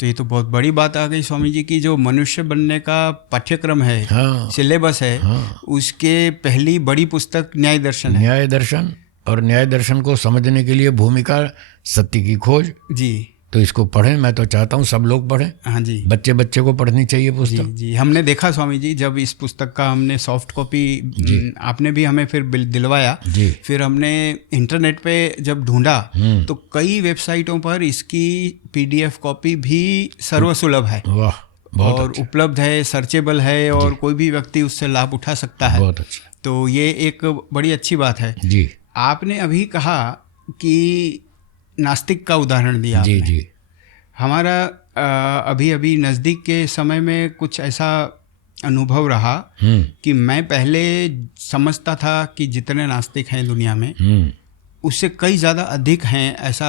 तो ये तो बहुत बड़ी बात आ गई स्वामी जी की जो मनुष्य बनने का पाठ्यक्रम है, हाँ, सिलेबस है, हाँ, उसके पहली बड़ी पुस्तक न्याय दर्शन है। न्याय दर्शन, और न्याय दर्शन को समझने के लिए भूमिका सत्य की खोज। जी। तो इसको पढ़ें, मैं तो चाहता हूँ सब लोग पढ़ें। हाँ जी। बच्चे बच्चे को पढ़नी चाहिए पुस्तक। जी जी। हमने देखा स्वामी जी, जब इस पुस्तक का हमने सॉफ्ट कॉपी, आपने भी हमें फिर दिलवाया जी। फिर हमने इंटरनेट पे जब ढूंढा तो कई वेबसाइटों पर इसकी PDF कॉपी भी सर्वसुलभ है। वाह, बहुत और अच्छा, उपलब्ध है, सर्चेबल है, और कोई भी व्यक्ति उससे लाभ उठा सकता है। बहुत अच्छा। तो ये एक बड़ी अच्छी बात है। जी आपने अभी कहा कि नास्तिक का उदाहरण दिया जी आपने। जी। हमारा अभी अभी नज़दीक के समय में कुछ ऐसा अनुभव रहा कि मैं पहले समझता था कि जितने नास्तिक हैं दुनिया में उससे कई ज़्यादा अधिक हैं, ऐसा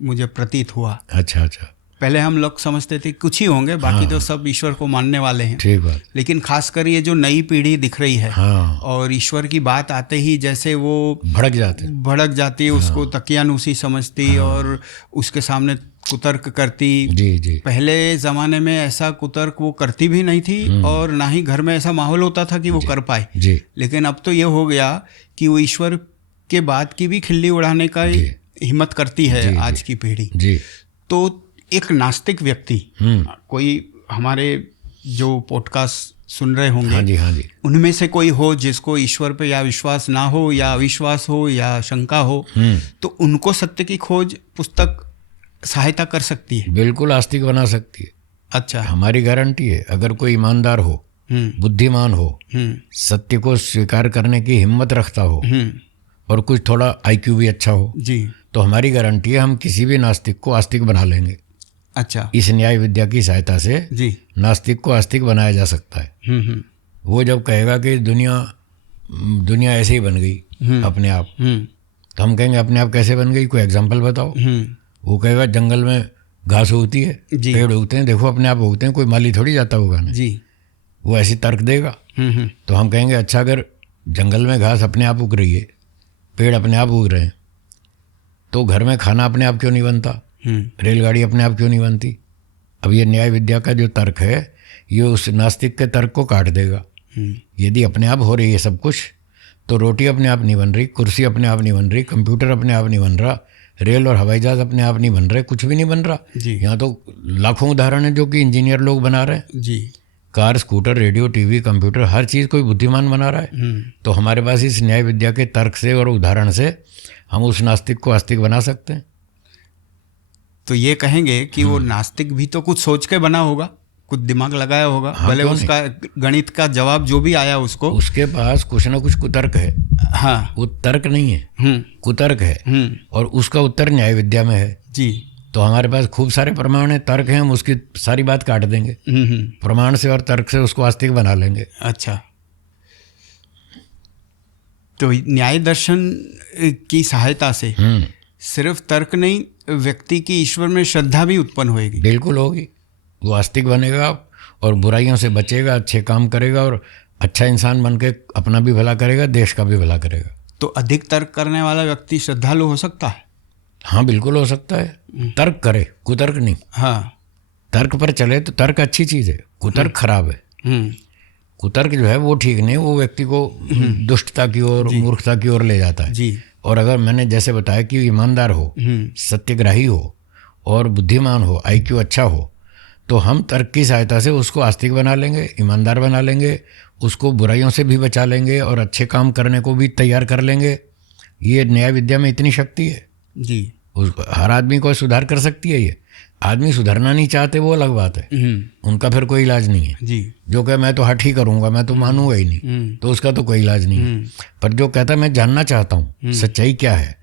मुझे प्रतीत हुआ। अच्छा अच्छा। पहले हम लोग समझते थे कुछ ही होंगे, बाकी तो सब ईश्वर को मानने वाले हैं। ठीक बात। लेकिन खासकर ये जो नई पीढ़ी दिख रही है, हाँ, और ईश्वर की बात आते ही जैसे वो भड़क जाते हैं। भड़क जाती है, उसको तकियानुसी समझती और उसके सामने कुतर्क करती। जी जी। पहले ज़माने में ऐसा कुतर्क वो करती भी नहीं थी, और ना ही घर में ऐसा माहौल होता था कि वो कर पाए। जी। लेकिन अब तो ये हो गया कि वो ईश्वर के बात की भी खिल्ली उड़ाने का हिम्मत करती है आज की पीढ़ी। जी। तो एक नास्तिक व्यक्ति, कोई हमारे जो पॉडकास्ट सुन रहे होंगे, हाँ जी हाँ जी, उनमें से कोई हो जिसको ईश्वर पे या विश्वास ना हो या अविश्वास हो या शंका हो, तो उनको सत्य की खोज पुस्तक सहायता कर सकती है। बिल्कुल आस्तिक बना सकती है। अच्छा। हमारी गारंटी है। अगर कोई ईमानदार हो, बुद्धिमान हो, सत्य को स्वीकार करने की हिम्मत रखता हो, और कुछ थोड़ा IQ भी अच्छा हो जी, तो हमारी गारंटी है हम किसी भी नास्तिक को आस्तिक बना लेंगे। अच्छा। इस न्याय विद्या की सहायता से जी। नास्तिक को आस्तिक बनाया जा सकता है। वो जब कहेगा कि दुनिया ऐसे ही बन गई अपने आप, तो हम कहेंगे अपने आप कैसे बन गई, कोई एग्जाम्पल बताओ। वो कहेगा जंगल में घास उगती है, पेड़ उगते हैं, देखो अपने आप उगते हैं, कोई माली थोड़ी जाता होगा ना जी। वो ऐसी तर्क देगा। तो हम कहेंगे अच्छा, अगर जंगल में घास अपने आप उग रही है, पेड़ अपने आप उग रहे हैं, तो घर में खाना अपने आप क्यों नहीं बनता, रेलगाड़ी अपने आप क्यों नहीं बनती। अब ये न्याय विद्या का जो तर्क है ये उस नास्तिक के तर्क को काट देगा। यदि अपने आप हो रही है सब कुछ, तो रोटी अपने आप नहीं बन रही, कुर्सी अपने आप नहीं बन रही, कंप्यूटर अपने आप नहीं बन रहा, रेल और हवाई जहाज अपने आप नहीं बन रहे, कुछ भी नहीं बन रहा। जी यहाँ तो लाखों उदाहरण है जो कि इंजीनियर लोग बना रहे हैं। जी। Car, scooter, radio, TV, computer, हर चीज़ कोई बुद्धिमान बना रहा है। तो हमारे पास इस न्याय विद्या के तर्क से और उदाहरण से हम उस नास्तिक को आस्तिक बना सकते हैं। तो ये कहेंगे कि वो नास्तिक भी तो कुछ सोच के बना होगा, कुछ दिमाग लगाया होगा। हाँ, भले क्यों उसका गणित का जवाब जो भी आया उसको, उसके पास कुछ ना कुछ कुतर्क है। हाँ, वो तर्क नहीं है, कुतर्क है, और उसका उत्तर न्याय विद्या में है। जी। तो हमारे पास खूब सारे प्रमाण है, तर्क हैं, हम उसकी सारी बात काट देंगे। प्रमाण से और तर्क से उसको आस्तिक बना लेंगे। अच्छा, तो न्याय दर्शन की सहायता से सिर्फ तर्क नहीं, व्यक्ति की ईश्वर में श्रद्धा भी उत्पन्न होगी। बिल्कुल होगी। वो आस्तिक बनेगा और बुराइयों से बचेगा, अच्छे काम करेगा और अच्छा इंसान बन के अपना भी भला करेगा, देश का भी भला करेगा। तो अधिक तर्क करने वाला व्यक्ति श्रद्धालु हो सकता है? हाँ, बिल्कुल हो सकता है। तर्क करे, कुतर्क नहीं। हाँ, तर्क पर चले तो तर्क अच्छी चीज़ है, कुतर्क खराब है। कुतर्क जो है वो ठीक नहीं, वो व्यक्ति को दुष्टता की ओर, मूर्खता की ओर ले जाता है। जी। और अगर मैंने जैसे बताया कि ईमानदार हो, सत्यग्राही हो और बुद्धिमान हो, IQ अच्छा हो, तो हम तर्क की सहायता से उसको आस्तिक बना लेंगे, ईमानदार बना लेंगे, उसको बुराइयों से भी बचा लेंगे और अच्छे काम करने को भी तैयार कर लेंगे। ये न्याय विद्या में इतनी शक्ति है जी। हर आदमी को सुधार कर सकती है। ये आदमी सुधरना नहीं चाहते वो अलग बात है, उनका फिर कोई इलाज नहीं है। जी। जो कहे मैं तो हठ ही करूँगा, मैं तो मानूंगा ही नहीं, तो उसका तो कोई इलाज नहीं है। पर जो कहता है मैं जानना चाहता हूँ सच्चाई क्या है,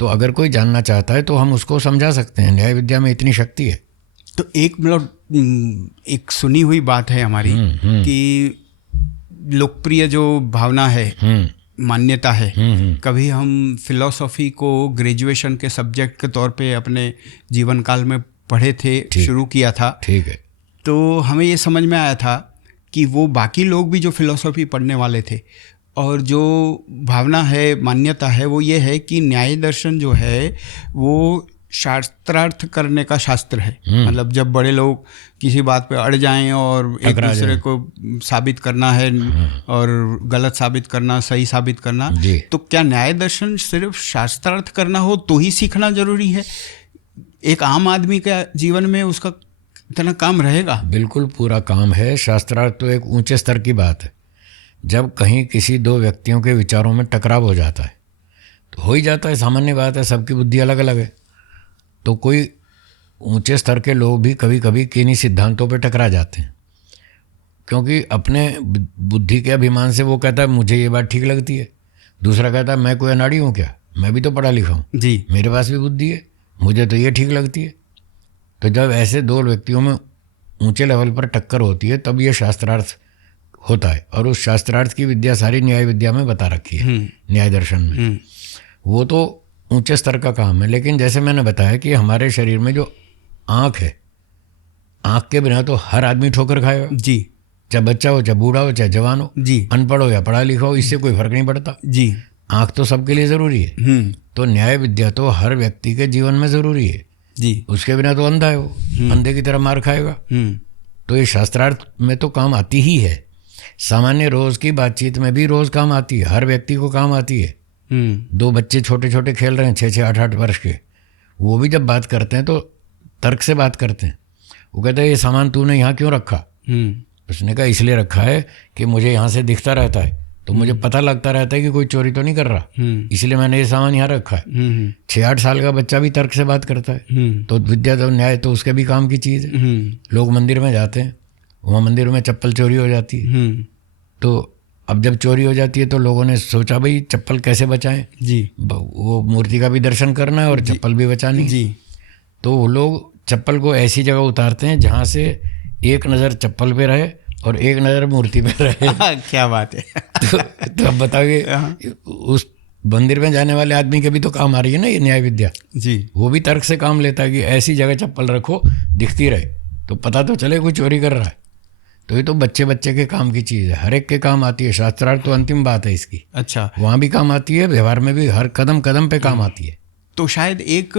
तो अगर कोई जानना चाहता है तो हम उसको समझा सकते हैं। न्याय विद्या में इतनी शक्ति है। तो एक सुनी हुई बात है हमारी कि लोकप्रिय जो भावना है, मान्यता है, कभी हम फिलॉसफी को ग्रेजुएशन के सब्जेक्ट के तौर पे अपने जीवन काल में पढ़े थे, शुरू किया था। ठीक है। तो हमें ये समझ में आया था कि वो बाकी लोग भी जो फिलॉसफी पढ़ने वाले थे, और जो भावना है, मान्यता है, वो ये है कि न्याय दर्शन जो है वो शास्त्रार्थ करने का शास्त्र है। मतलब जब बड़े लोग किसी बात पे अड़ जाएं और एक दूसरे को साबित करना है और गलत साबित करना, सही साबित करना, तो क्या न्याय दर्शन सिर्फ शास्त्रार्थ करना हो तो ही सीखना जरूरी है? एक आम आदमी के जीवन में उसका इतना काम रहेगा? बिल्कुल पूरा काम है। शास्त्रार्थ तो एक ऊंचे स्तर की बात है। जब कहीं किसी दो व्यक्तियों के विचारों में टकराव हो जाता है तो हो ही जाता है, सामान्य बात है, सबकी बुद्धि अलग अलग है। तो कोई ऊंचे स्तर के लोग भी कभी कभी किन्हीं सिद्धांतों पर टकरा जाते हैं, क्योंकि अपने बुद्धि के अभिमान से वो कहता है मुझे ये बात ठीक लगती है, दूसरा कहता है मैं कोई अनाड़ी हूँ क्या, मैं भी तो पढ़ा लिखा हूँ जी, मेरे पास भी बुद्धि है, मुझे तो ये ठीक लगती है। तो जब ऐसे दो व्यक्तियों में ऊंचे लेवल पर टक्कर होती है तब ये शास्त्रार्थ होता है। और उस शास्त्रार्थ की विद्या सारी न्याय विद्या में बता रखी है, न्याय दर्शन में। वो तो ऊंचे स्तर का काम है। लेकिन जैसे मैंने बताया कि हमारे शरीर में जो आँख है, आँख के बिना तो हर आदमी ठोकर खाएगा जी, चाहे बच्चा हो, चाहे बूढ़ा हो, चाहे जवान हो, जी, अनपढ़ हो या पढ़ा लिखा हो, इससे कोई फर्क नहीं पड़ता जी। आँख तो सबके लिए ज़रूरी है। तो न्याय विद्या तो हर व्यक्ति के जीवन में ज़रूरी है जी। उसके बिना तो अंधा है, वो अंधे की तरह मार खाएगा। तो ये शास्त्रार्थ में तो काम आती ही है, सामान्य रोज़ की बातचीत में भी रोज़ काम आती है, हर व्यक्ति को काम आती है। दो बच्चे छोटे छोटे खेल रहे हैं 6-6, 8-8 वर्ष के, वो भी जब बात करते हैं तो तर्क से बात करते हैं। वो कहते हैं ये सामान तूने यहाँ क्यों रखा? उसने कहा इसलिए रखा है कि मुझे यहाँ से दिखता रहता है, तो मुझे पता लगता रहता है कि कोई चोरी तो नहीं कर रहा, इसलिए मैंने ये सामान यहाँ रखा है। 6-8 साल का बच्चा भी तर्क से बात करता है। तो विद्या तो न्याय तो उसके भी काम की चीज़ है। लोग मंदिर में जाते हैं, वहाँ मंदिर में चप्पल चोरी हो जाती है, तो अब जब चोरी हो जाती है तो लोगों ने सोचा भाई चप्पल कैसे बचाएं जी, वो मूर्ति का भी दर्शन करना है और चप्पल भी बचानी जी। तो वो लोग चप्पल को ऐसी जगह उतारते हैं जहाँ से एक नज़र चप्पल पे रहे और एक नज़र मूर्ति पे रहे। क्या बात है। तो अब बताइए उस मंदिर में जाने वाले आदमी के भी तो काम आ रही है ना ये न्याय विद्या जी। वो भी तर्क से काम लेता है कि ऐसी जगह चप्पल रखो दिखती रहे तो पता तो चले कोई चोरी कर रहा है। तो ये तो बच्चे बच्चे के काम की चीज़ है, हर एक के काम आती है। शास्त्रार्थ तो अंतिम बात है इसकी। अच्छा, वहाँ भी काम आती है, व्यवहार में भी हर कदम कदम पे काम आती है। तो शायद एक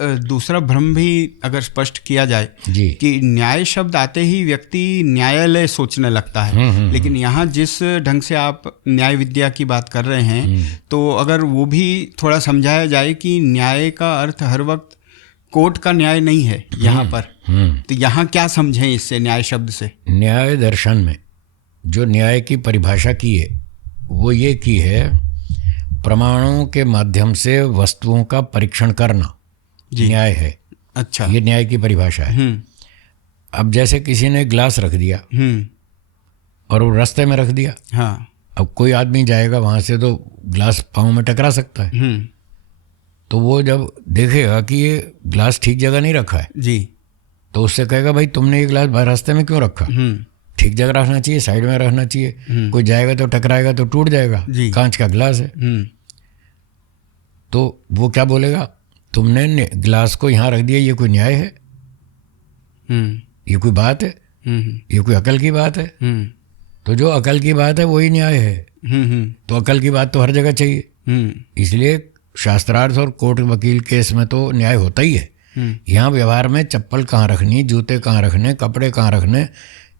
दूसरा भ्रम भी अगर स्पष्ट किया जाए जी कि न्याय शब्द आते ही व्यक्ति न्यायालय सोचने लगता है, लेकिन यहाँ जिस ढंग से आप न्याय विद्या की बात कर रहे हैं, तो अगर वो भी थोड़ा समझाया जाए कि न्याय का अर्थ हर वक्त कोर्ट का न्याय नहीं है यहाँ पर, तो यहाँ क्या समझें इससे, न्याय शब्द से? न्याय दर्शन में जो न्याय की परिभाषा की है वो ये की है, प्रमाणों के माध्यम से वस्तुओं का परीक्षण करना न्याय है। अच्छा, ये न्याय की परिभाषा है। अब जैसे किसी ने ग्लास रख दिया और वो रास्ते में रख दिया, हाँ, अब कोई आदमी जाएगा वहाँ से तो ग्लास पाँव में टकरा सकता है, तो वो जब देखेगा कि ये ग्लास ठीक जगह नहीं रखा है जी, तो उससे कहेगा भाई तुमने ये ग्लास रास्ते में क्यों रखा, ठीक जगह रखना चाहिए, साइड में रखना चाहिए। कोई जाएगा तो टकराएगा तो टूट जाएगा, कांच का ग्लास है। तो वो क्या बोलेगा, तुमने ग्लास को यहाँ रख दिया, ये कोई न्याय है? ये कोई बात है? ये कोई अकल की बात है? तो जो अकल की बात है वही न्याय है। तो अकल की बात तो हर जगह चाहिए, इसलिए शास्त्रार्थ और कोर्ट वकील केस में तो न्याय होता ही है। यहाँ व्यवहार में चप्पल कहाँ रखनी, जूते कहाँ रखने, कपड़े कहाँ रखने,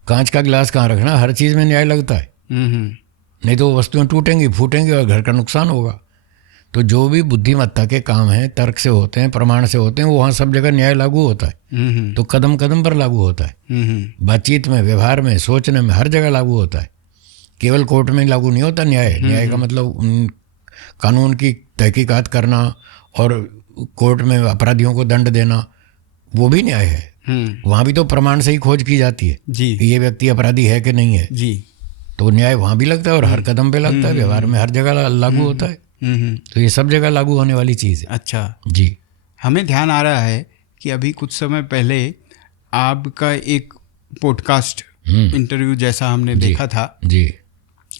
कांच का गिलास कहाँ रखना, हर चीज़ में न्याय लगता है। नहीं तो वस्तुएं टूटेंगी, फूटेंगी और घर का नुकसान होगा। तो जो भी बुद्धिमत्ता के काम हैं, तर्क से होते हैं, प्रमाण से होते हैं, वो वहाँ सब जगह न्याय लागू होता है। तो कदम कदम पर लागू होता है, बातचीत में, व्यवहार में, सोचने में, हर जगह लागू होता है। केवल कोर्ट में लागू नहीं होता न्याय। न्याय का मतलब कानून की तहकीकात करना और कोर्ट में अपराधियों को दंड देना, वो भी न्याय है। वहाँ भी तो प्रमाण से ही खोज की जाती है जी, कि ये व्यक्ति अपराधी है कि नहीं है जी। तो न्याय वहाँ भी लगता है और हर कदम पे लगता है, व्यवहार में हर जगह लागू होता है। तो ये सब जगह लागू होने वाली चीज़ है। अच्छा जी, हमें ध्यान आ रहा है कि अभी कुछ समय पहले आपका एक पॉडकास्ट इंटरव्यू जैसा हमने देखा था जी,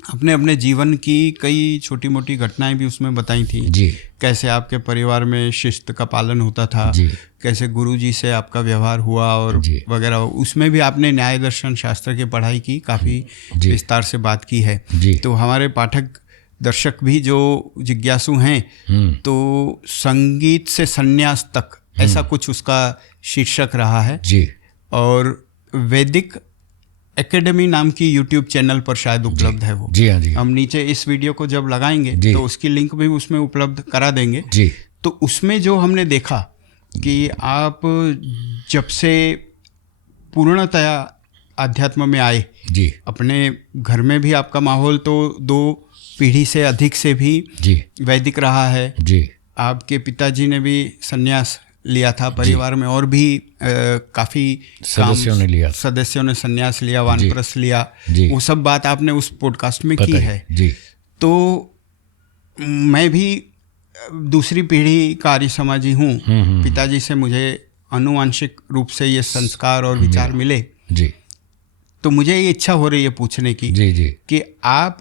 अपने अपने जीवन की कई छोटी मोटी घटनाएं भी उसमें बताई थी जी, कैसे आपके परिवार में शिस्त का पालन होता था जी, कैसे गुरुजी से आपका व्यवहार हुआ और वगैरह। उसमें भी आपने न्याय दर्शन शास्त्र की पढ़ाई की, काफ़ी विस्तार से बात की है। तो हमारे पाठक दर्शक भी जो जिज्ञासु हैं, तो संगीत से संन्यास तक ऐसा कुछ उसका शीर्षक रहा है जी, और वैदिक एकेडमी नाम की यूट्यूब चैनल पर शायद उपलब्ध है वो। जी हाँ जी। हम नीचे इस वीडियो को जब लगाएंगे तो उसकी लिंक भी उसमें उपलब्ध करा देंगे जी। तो उसमें जो हमने देखा कि आप जब से पूर्णतया अध्यात्म में आए जी, अपने घर में भी आपका माहौल तो 2 पीढ़ी से अधिक से भी जी, वैदिक रहा है जी, आपके पिताजी ने भी संन्यास लिया था, परिवार में और भी काफ़ी सदस्यों ने संन्यास लिया, वानप्रस्थ लिया, वो सब बात आपने उस पॉडकास्ट में की है जी। तो मैं भी दूसरी पीढ़ी का आर्य समाजी हूँ। पिताजी से मुझे आनुवांशिक रूप से ये संस्कार और विचार मिले जी। तो मुझे ये इच्छा हो रही है पूछने की जी, जी। कि आप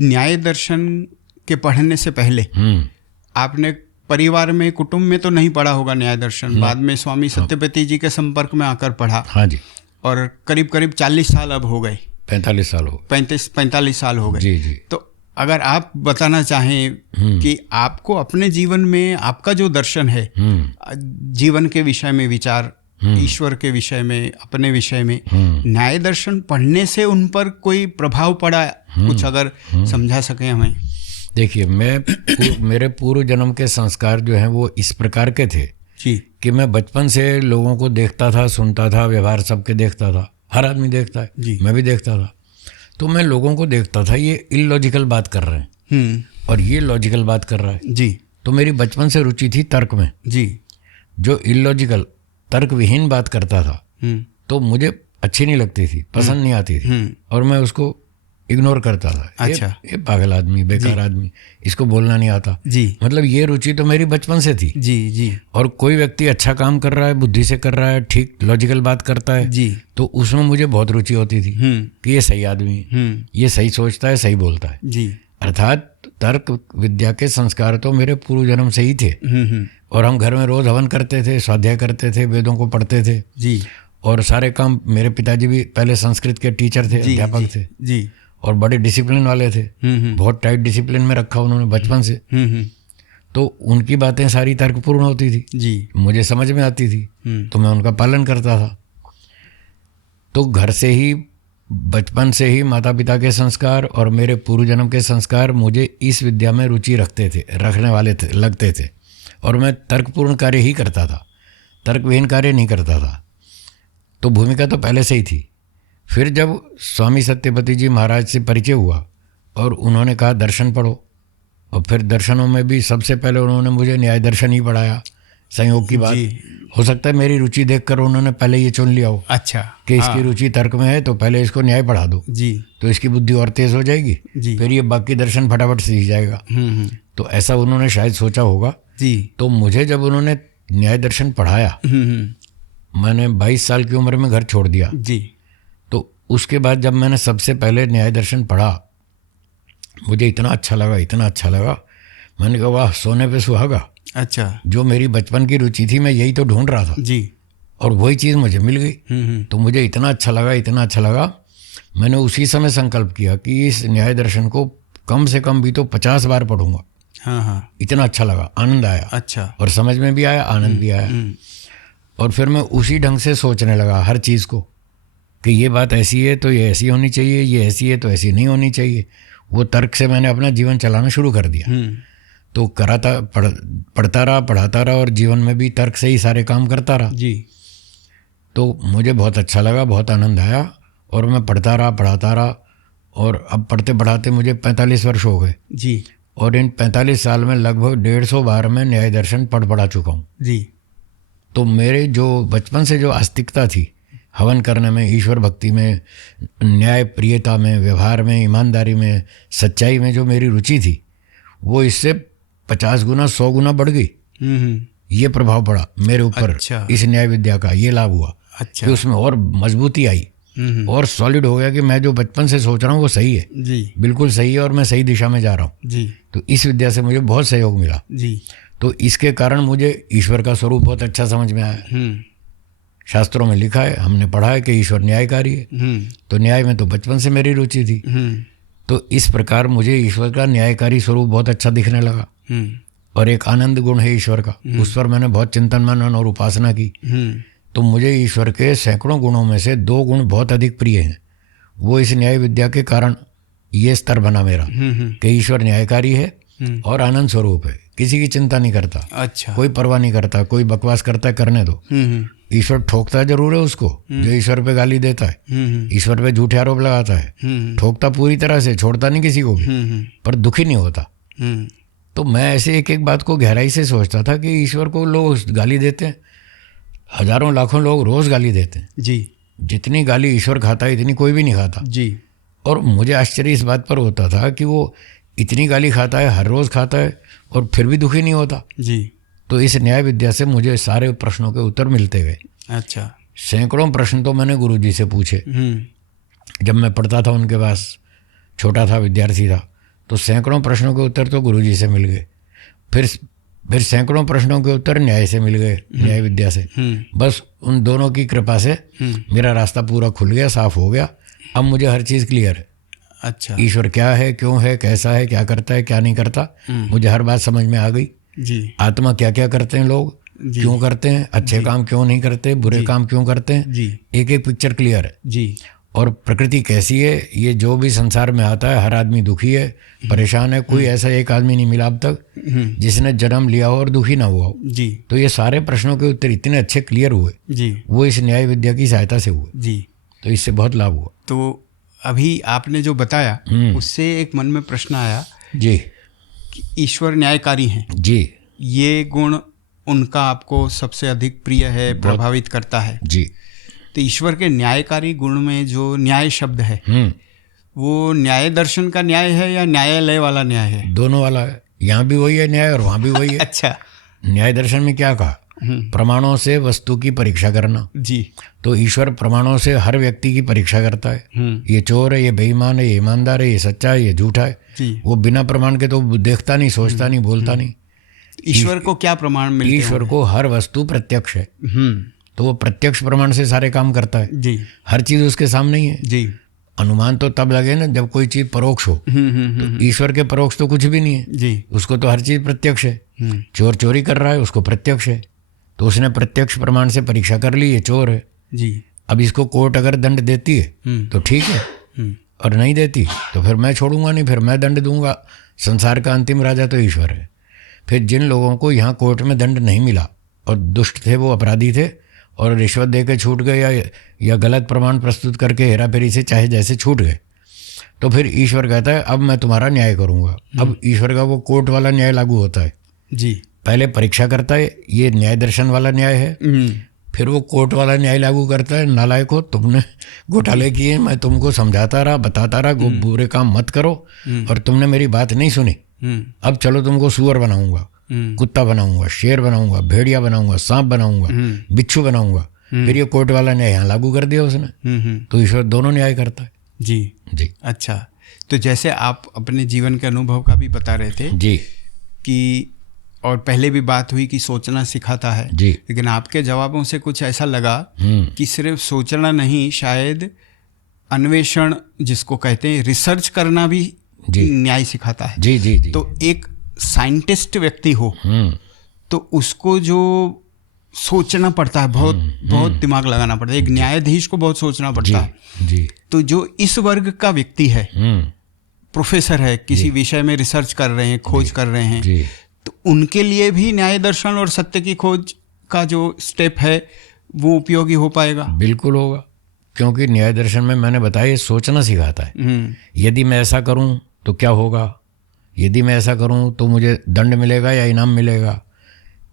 न्याय दर्शन के पढ़ने से पहले आपने परिवार में, कुटुंब में तो नहीं पढ़ा होगा न्याय दर्शन, बाद में स्वामी सत्यपति जी के संपर्क में आकर पढ़ा। हाँ जी। और करीब करीब 40 साल अब हो गए, 45 साल हो, 45 साल हो गए। जी, जी। तो अगर आप बताना चाहें कि आपको अपने जीवन में आपका जो दर्शन है, जीवन के विषय में विचार, ईश्वर के विषय में, अपने विषय में, न्याय दर्शन पढ़ने से उन पर कोई प्रभाव पड़ा, कुछ अगर समझा सकें हमें। देखिए, मेरे पूर्व जन्म के संस्कार जो हैं वो इस प्रकार के थे जी कि मैं बचपन से लोगों को देखता था, सुनता था, व्यवहार सबके देखता था, हर आदमी देखता है जी, मैं भी देखता था। तो मैं लोगों को देखता था ये इलॉजिकल बात कर रहे हैं और ये लॉजिकल बात कर रहा है जी। तो मेरी बचपन से रुचि थी तर्क में जी। जो इलॉजिकल तर्क विहीन बात करता था तो मुझे अच्छी नहीं लगती थी, पसंद नहीं आती थी और मैं उसको इग्नोर करता था। अच्छा, ये पागल आदमी, बेकार आदमी, इसको बोलना नहीं आता जी। मतलब ये रुचि तो मेरी बचपन से थी जी जी। और कोई व्यक्ति अच्छा काम कर रहा है, बुद्धि से कर रहा है, ठीक लॉजिकल बात करता है जी, तो उसमें मुझे बहुत रुचि होती थी कि ये सही आदमी, ये सही सोचता है, सही बोलता है जी। अर्थात तर्क विद्या के संस्कार तो मेरे पूर्व जन्म से ही थे और हम घर में रोज हवन करते थे, स्वाध्याय करते थे, वेदों को पढ़ते थे जी। और सारे काम, मेरे पिताजी भी पहले संस्कृत के टीचर थे, अध्यापक थे जी, और बड़े डिसिप्लिन वाले थे, बहुत टाइट डिसिप्लिन में रखा उन्होंने बचपन से। तो उनकी बातें सारी तर्कपूर्ण होती थी जी। मुझे समझ में आती थी, तो मैं उनका पालन करता था। तो घर से ही, बचपन से ही माता पिता के संस्कार और मेरे पूर्व जन्म के संस्कार मुझे इस विद्या में रुचि रखने वाले थे, लगते थे। और मैं तर्कपूर्ण कार्य ही करता था, तर्कविहीन कार्य नहीं करता था। तो भूमिका तो पहले से ही थी। फिर जब स्वामी सत्यपति जी महाराज से परिचय हुआ और उन्होंने कहा दर्शन पढ़ो, और फिर दर्शनों में भी सबसे पहले उन्होंने मुझे न्याय दर्शन ही पढ़ाया। संयोग की बात, हो सकता है मेरी रुचि देखकर उन्होंने पहले ये चुन लिया हो अच्छा कि इसकी रुचि तर्क में है, तो पहले इसको न्याय पढ़ा दो जी, तो इसकी बुद्धि और तेज हो जाएगी जी। फिर ये बाकी दर्शन फटाफट सीख जाएगा। तो ऐसा उन्होंने शायद सोचा होगा जी। तो मुझे जब उन्होंने न्याय दर्शन पढ़ाया, मैंने 22 साल की उम्र में घर छोड़ दिया जी। तो उसके बाद जब मैंने सबसे पहले न्याय दर्शन पढ़ा, मुझे इतना अच्छा लगा, इतना अच्छा लगा। मैंने कहा वाह, सोने पे सुहागा। अच्छा। जो मेरी बचपन की रुचि थी मैं यही तो ढूंढ रहा था जी। और वही चीज़ मुझे मिल गई। तो मुझे इतना अच्छा लगा, इतना अच्छा लगा, मैंने उसी समय संकल्प किया कि इस न्याय दर्शन को कम से कम भी तो 50 बार पढ़ूंगा। हाँ हाँ। इतना अच्छा लगा, आनंद आया। अच्छा। और समझ में भी आया, आनंद भी आया। और फिर मैं उसी ढंग से सोचने लगा हर चीज़ को कि ये बात ऐसी है तो ये ऐसी होनी चाहिए, ये ऐसी है तो ऐसी नहीं होनी चाहिए। वो तर्क से मैंने अपना जीवन चलाना शुरू कर दिया। तो पढ़ता रहा, पढ़ाता रहा और जीवन में भी तर्क से ही सारे काम करता रहा जी। तो मुझे बहुत अच्छा लगा, बहुत आनंद आया और मैं पढ़ता रहा, पढ़ाता रहा। और अब पढ़ते पढ़ाते मुझे 45 वर्ष हो गए जी। और इन 45 साल में लगभग 150 बार मैं न्याय दर्शन पढ़ा चुका हूँ। जी। तो मेरे जो बचपन से जो आस्तिकता थी हवन करने में, ईश्वर भक्ति में, न्याय प्रियता में, व्यवहार में, ईमानदारी में, सच्चाई में जो मेरी रुचि थी, वो इससे 50 गुना 100 गुना बढ़ गई। ये प्रभाव पड़ा मेरे ऊपर। अच्छा। इस न्याय विद्या का ये लाभ हुआ। अच्छा। कि उसमें और मजबूती आई और सॉलिड हो गया कि मैं जो बचपन से सोच रहा हूँ वो सही है जी, बिल्कुल सही है और मैं सही दिशा में जा रहा हूँ जी। तो इस विद्या से मुझे बहुत सहयोग मिला जी। तो इसके कारण मुझे ईश्वर का स्वरूप बहुत अच्छा समझ में आया। शास्त्रों में लिखा है, हमने पढ़ा है कि ईश्वर न्यायकारी है, तो न्याय में तो बचपन से मेरी रुचि थी। तो इस प्रकार मुझे ईश्वर का न्यायकारी स्वरूप बहुत अच्छा दिखने लगा और एक आनंद गुण है ईश्वर का, उस पर मैंने बहुत चिंतन मनन और उपासना की। तो मुझे ईश्वर के सैकड़ों गुणों में से 2 गुण बहुत अधिक प्रिय हैं। वो इस न्याय विद्या के कारण ये स्तर बना मेरा कि ईश्वर न्यायकारी है और आनंद स्वरूप है, किसी की चिंता नहीं करता। अच्छा। कोई परवाह नहीं करता, कोई बकवास करता है करने दो। ईश्वर ठोकता जरूर है उसको जो ईश्वर पे गाली देता है, ईश्वर पे झूठे आरोप लगाता है, ठोकता पूरी तरह से, छोड़ता नहीं किसी को भी, पर दुखी नहीं होता। तो मैं ऐसे एक एक बात को गहराई से सोचता था कि ईश्वर को लोग गाली देते हैं, हजारों लाखों लोग रोज गाली देते हैं जी। जितनी गाली ईश्वर खाता है इतनी कोई भी नहीं खाता जी। और मुझे आश्चर्य इस बात पर होता था कि वो इतनी गाली खाता है, हर रोज़ खाता है और फिर भी दुखी नहीं होता जी। तो इस न्याय विद्या से मुझे सारे प्रश्नों के उत्तर मिलते गए। अच्छा। सैकड़ों प्रश्न तो मैंने गुरुजी से पूछे जब मैं पढ़ता था उनके पास, छोटा था, विद्यार्थी था, तो सैकड़ों प्रश्नों के उत्तर तो गुरुजी से मिल गए। फिर सैकड़ों प्रश्नों के उत्तर न्याय से मिल गए, न्याय विद्या से। बस उन दोनों की कृपा से मेरा रास्ता पूरा खुल गया, साफ हो गया। अब मुझे हर चीज़ क्लियर है। अच्छा। ईश्वर क्या है, क्यों है, कैसा है, क्या करता है, क्या नहीं करता, मुझे हर बात समझ में आ गई। जी। आत्मा क्या क्या करते हैं लोग, क्यों करते हैं, अच्छे काम क्यों नहीं करते, बुरे काम क्यों करते हैं, जी। एक एक पिक्चर क्लियर है। जी। और प्रकृति कैसी है, ये जो भी संसार में आता है हर आदमी दुखी है, परेशान है। कोई ऐसा एक आदमी नहीं मिला अब तक जिसने जन्म लिया हो और दुखी ना हुआ हो। जी। तो ये सारे प्रश्नों के उत्तर इतने अच्छे क्लियर हुए, जी। वो इस न्याय विद्या की सहायता से हुए। जी। तो इससे बहुत लाभ हुआ। तो अभी आपने जो बताया उससे एक मन में प्रश्न आया जी कि ईश्वर न्यायकारी हैं, जी, ये गुण उनका आपको सबसे अधिक प्रिय है, प्रभावित करता है जी। तो ईश्वर के न्यायकारी गुण में जो न्याय शब्द है वो न्याय दर्शन का न्याय है या न्यायालय वाला न्याय है? दोनों वाला है। यहाँ भी वही है न्याय और वहाँ भी वही है। अच्छा। न्याय दर्शन में क्या कहा, प्रमाणों से वस्तु की परीक्षा करना। जी। तो ईश्वर प्रमाणों से हर व्यक्ति की परीक्षा करता है। ये चोर है, ये बेईमान है, ये ईमानदार है, ये सच्चा है, ये झूठा है। जी। वो बिना प्रमाण के तो देखता नहीं, सोचता नहीं, बोलता नहीं। ईश्वर को क्या प्रमाण मिलते हैं? ईश्वर को हर वस्तु प्रत्यक्ष है तो वो प्रत्यक्ष प्रमाण से सारे काम करता है। जी। हर चीज़ उसके सामने ही है। जी। अनुमान तो तब लगे ना जब कोई चीज़ परोक्ष हो। तो ईश्वर के परोक्ष तो कुछ भी नहीं है जी। उसको तो हर चीज़ प्रत्यक्ष है। चोर चोरी कर रहा है उसको प्रत्यक्ष है, तो उसने प्रत्यक्ष प्रमाण से परीक्षा कर ली, ये चोर है जी। अब इसको कोर्ट अगर दंड देती है तो ठीक है, और नहीं देती तो फिर मैं छोड़ूंगा नहीं, फिर मैं दंड दूंगा। संसार का अंतिम राजा तो ईश्वर है। फिर जिन लोगों को यहाँ कोर्ट में दंड नहीं मिला और दुष्ट थे, वो अपराधी थे और रिश्वत दे के छूट गए या गलत प्रमाण प्रस्तुत करके हेराफेरी से चाहे जैसे छूट गए, तो फिर ईश्वर कहता है अब मैं तुम्हारा न्याय करूँगा। अब ईश्वर का वो कोर्ट वाला न्याय लागू होता है जी। पहले परीक्षा करता है, ये न्याय दर्शन वाला न्याय है, फिर वो कोर्ट वाला न्याय लागू करता है, नालायक हो तुमने घोटाले किए, मैं तुमको समझाता रहा बताता रहा बुरे काम मत करो और तुमने मेरी बात नहीं सुनी, अब चलो तुमको सुअर बनाऊंगा, कुत्ता बनाऊंगा, शेर बनाऊंगा, भेड़िया बनाऊंगा, सांप बनाऊंगा, बिच्छू बनाऊंगा। फिर ये कोर्ट वाला न्याय यहाँ लागू कर दिया उसने। तो ईश्वर दोनों न्याय करता है जी। जी। अच्छा, तो जैसे आप अपने जीवन के अनुभव का भी बता रहे थे जी कि, और पहले भी बात हुई कि सोचना सिखाता है जी, लेकिन आपके जवाबों से कुछ ऐसा लगा कि सिर्फ सोचना नहीं, शायद अन्वेषण जिसको कहते हैं, रिसर्च करना भी न्याय सिखाता है। जी जी जी। तो एक साइंटिस्ट व्यक्ति हो तो उसको जो सोचना पड़ता है, बहुत दिमाग लगाना पड़ता है। एक न्यायाधीश को बहुत सोचना पड़ता है जी। तो जो इस वर्ग का व्यक्ति है, प्रोफेसर है, किसी विषय में रिसर्च कर रहे हैं, खोज कर रहे हैं, तो उनके लिए भी न्याय दर्शन और सत्य की खोज का जो स्टेप है वो उपयोगी हो पाएगा। बिल्कुल होगा, क्योंकि न्याय दर्शन में मैंने बताया ये सोचना सिखाता है। यदि मैं ऐसा करूं तो क्या होगा, यदि मैं ऐसा करूं तो मुझे दंड मिलेगा या इनाम मिलेगा,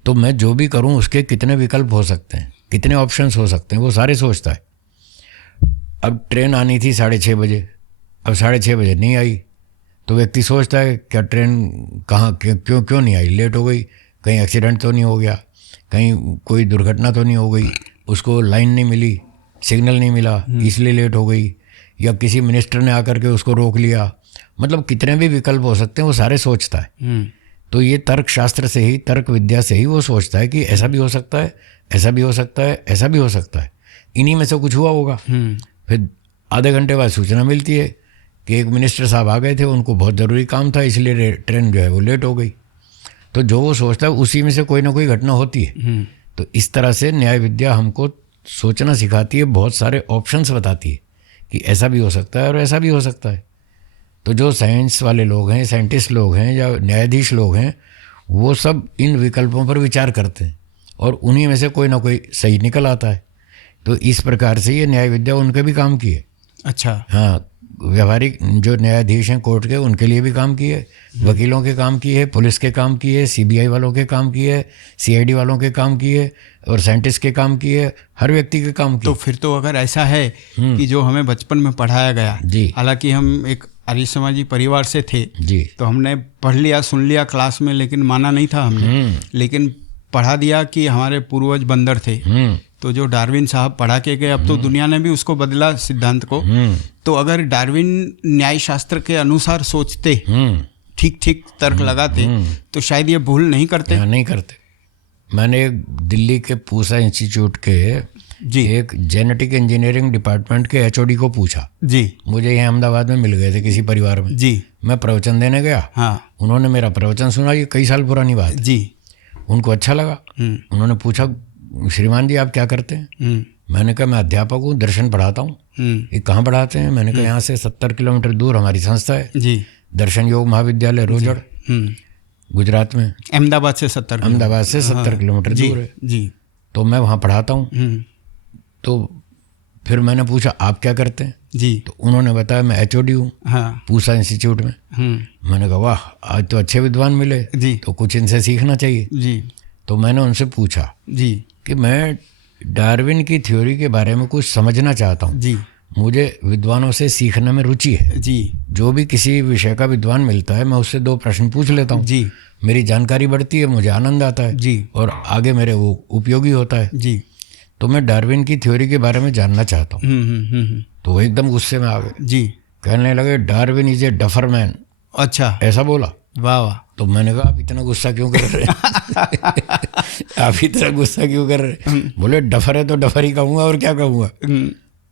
तो मैं जो भी करूं उसके कितने विकल्प हो सकते हैं, कितने ऑप्शंस हो सकते हैं, वो सारे सोचता है। अब ट्रेन आनी थी 6:30 बजे, अब 6:30 बजे नहीं आई, तो व्यक्ति सोचता है क्या ट्रेन कहाँ क्यों नहीं आई, लेट हो गई, कहीं एक्सीडेंट तो नहीं हो गया, कहीं कोई दुर्घटना तो नहीं हो गई, उसको लाइन नहीं मिली, सिग्नल नहीं मिला इसलिए लेट हो गई, या किसी मिनिस्टर ने आकर के उसको रोक लिया। मतलब कितने भी विकल्प हो सकते हैं, वो सारे सोचता है। तो ये तर्क शास्त्र से ही, तर्क विद्या से ही वो सोचता है कि ऐसा भी हो सकता है, ऐसा भी हो सकता है, ऐसा भी हो सकता है, इन्हीं में से कुछ हुआ होगा। फिर आधे घंटे बाद सूचना मिलती है कि एक मिनिस्टर साहब आ गए थे, उनको बहुत ज़रूरी काम था इसलिए ट्रेन जो है वो लेट हो गई। तो जो वो सोचता है उसी में से कोई ना कोई घटना होती है। तो इस तरह से न्याय विद्या हमको सोचना सिखाती है, बहुत सारे ऑप्शंस बताती है कि ऐसा भी हो सकता है और ऐसा भी हो सकता है। तो जो साइंस वाले लोग हैं, साइंटिस्ट लोग हैं या न्यायाधीश लोग हैं, वो सब इन विकल्पों पर विचार करते हैं और उन्हीं में से कोई ना कोई सही निकल आता है। तो इस प्रकार से ये न्याय विद्या उनके भी काम की है। अच्छा। हाँ, व्यवहारिक जो न्यायाधीश हैं कोर्ट के, उनके लिए भी काम की है, वकीलों के काम की है, पुलिस के काम की है, सीबीआई वालों के काम की है, सीआईडी वालों के काम की है और साइंटिस्ट के काम की है, हर व्यक्ति के काम की। तो फिर तो अगर ऐसा है कि जो हमें बचपन में पढ़ाया गया, हालांकि हम एक आर्य समाजी परिवार से थे जी, तो हमने पढ़ लिया, सुन लिया क्लास में, लेकिन माना नहीं था हमने, लेकिन पढ़ा दिया कि हमारे पूर्वज बंदर थे। तो जो डार्विन साहब पढ़ा के गए, अब तो दुनिया ने भी उसको बदला सिद्धांत को। तो अगर डार्विन न्याय शास्त्र के अनुसार सोचते, ठीक ठीक तर्क लगाते, तो शायद ये भूल नहीं करते। नहीं करते। मैंने दिल्ली के पूसा इंस्टीट्यूट के एक जेनेटिक इंजीनियरिंग डिपार्टमेंट के एचओडी को पूछा जी, मुझे यहाँ अहमदाबाद में मिल गए थे किसी परिवार में जी, मैं प्रवचन देने गया। हाँ, उन्होंने मेरा प्रवचन सुना, ये कई साल पुरानी बात जी, उनको अच्छा लगा। उन्होंने पूछा श्रीमान जी आप क्या करते हैं? मैंने कहा मैं अध्यापक हूँ, दर्शन पढ़ाता हूँ। ये कहाँ पढ़ाते हैं? मैंने कहा यहाँ से 70 किलोमीटर दूर हमारी संस्था है जी, दर्शन योग महाविद्यालय रोजड़, गुजरात में। अहमदाबाद से 70 किलोमीटर दूर है जी। तो मैं वहाँ पढ़ाता हूँ। तो फिर मैंने पूछा आप क्या करते हैं जी? तो उन्होंने बताया मैं एचओडी हूँ पूसा इंस्टीट्यूट में। मैंने कहा वाह, आज तो अच्छे विद्वान मिले जी, तो कुछ इनसे सीखना चाहिए जी। तो मैंने उनसे पूछा जी कि मैं डार्विन की थ्योरी के बारे में कुछ समझना चाहता हूँ जी, मुझे विद्वानों से सीखने में रुचि है जी। जो भी किसी विषय का विद्वान मिलता है मैं उससे 2 प्रश्न पूछ लेता हूँ जी, मेरी जानकारी बढ़ती है, मुझे आनंद आता है जी, और आगे मेरे वो उपयोगी होता है जी। तो मैं डार्विन की थ्योरी के बारे में जानना चाहता हूँ। तो वो एकदम गुस्से में आ गए जी, कहने लगे Darwin is a duffer man. अच्छा, ऐसा बोला? वाह वाह। तो मैंने कहा आप इतना गुस्सा क्यों कर रहे हैं? आप इतना गुस्सा क्यों कर रहे हैं? बोले डफर है तो डफर ही कहूँगा और क्या कहूँगा।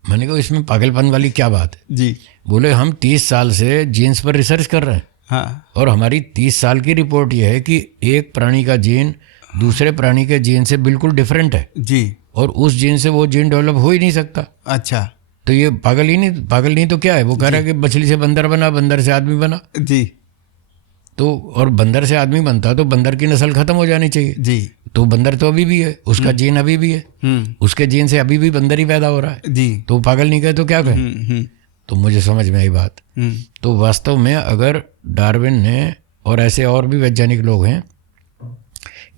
मैंने कहा इसमें पागलपन वाली क्या बात है? जी। बोले हम 30 साल से जीन्स पर रिसर्च कर रहे हैं हाँ। और हमारी 30 साल की रिपोर्ट ये है कि एक प्राणी का जीन दूसरे प्राणी के जीन से बिल्कुल डिफरेंट है जी। और उस जीन से वो जीन डेवलप हो ही नहीं सकता। अच्छा। तो ये पागल नहीं तो क्या है? वो कह रहा है कि मछली से बंदर बना, बंदर से आदमी बना। जी। तो और बंदर से आदमी बनता तो बंदर की नस्ल खत्म हो जानी चाहिए। जी। तो बंदर तो अभी भी है, उसका जीन अभी भी है, उसके जीन से अभी भी बंदर ही पैदा हो रहा है। जी। तो पागल नहीं कहे तो क्या कहे? तो मुझे समझ में आई बात। तो वास्तव में अगर डार्विन ने और ऐसे और भी वैज्ञानिक लोग हैं,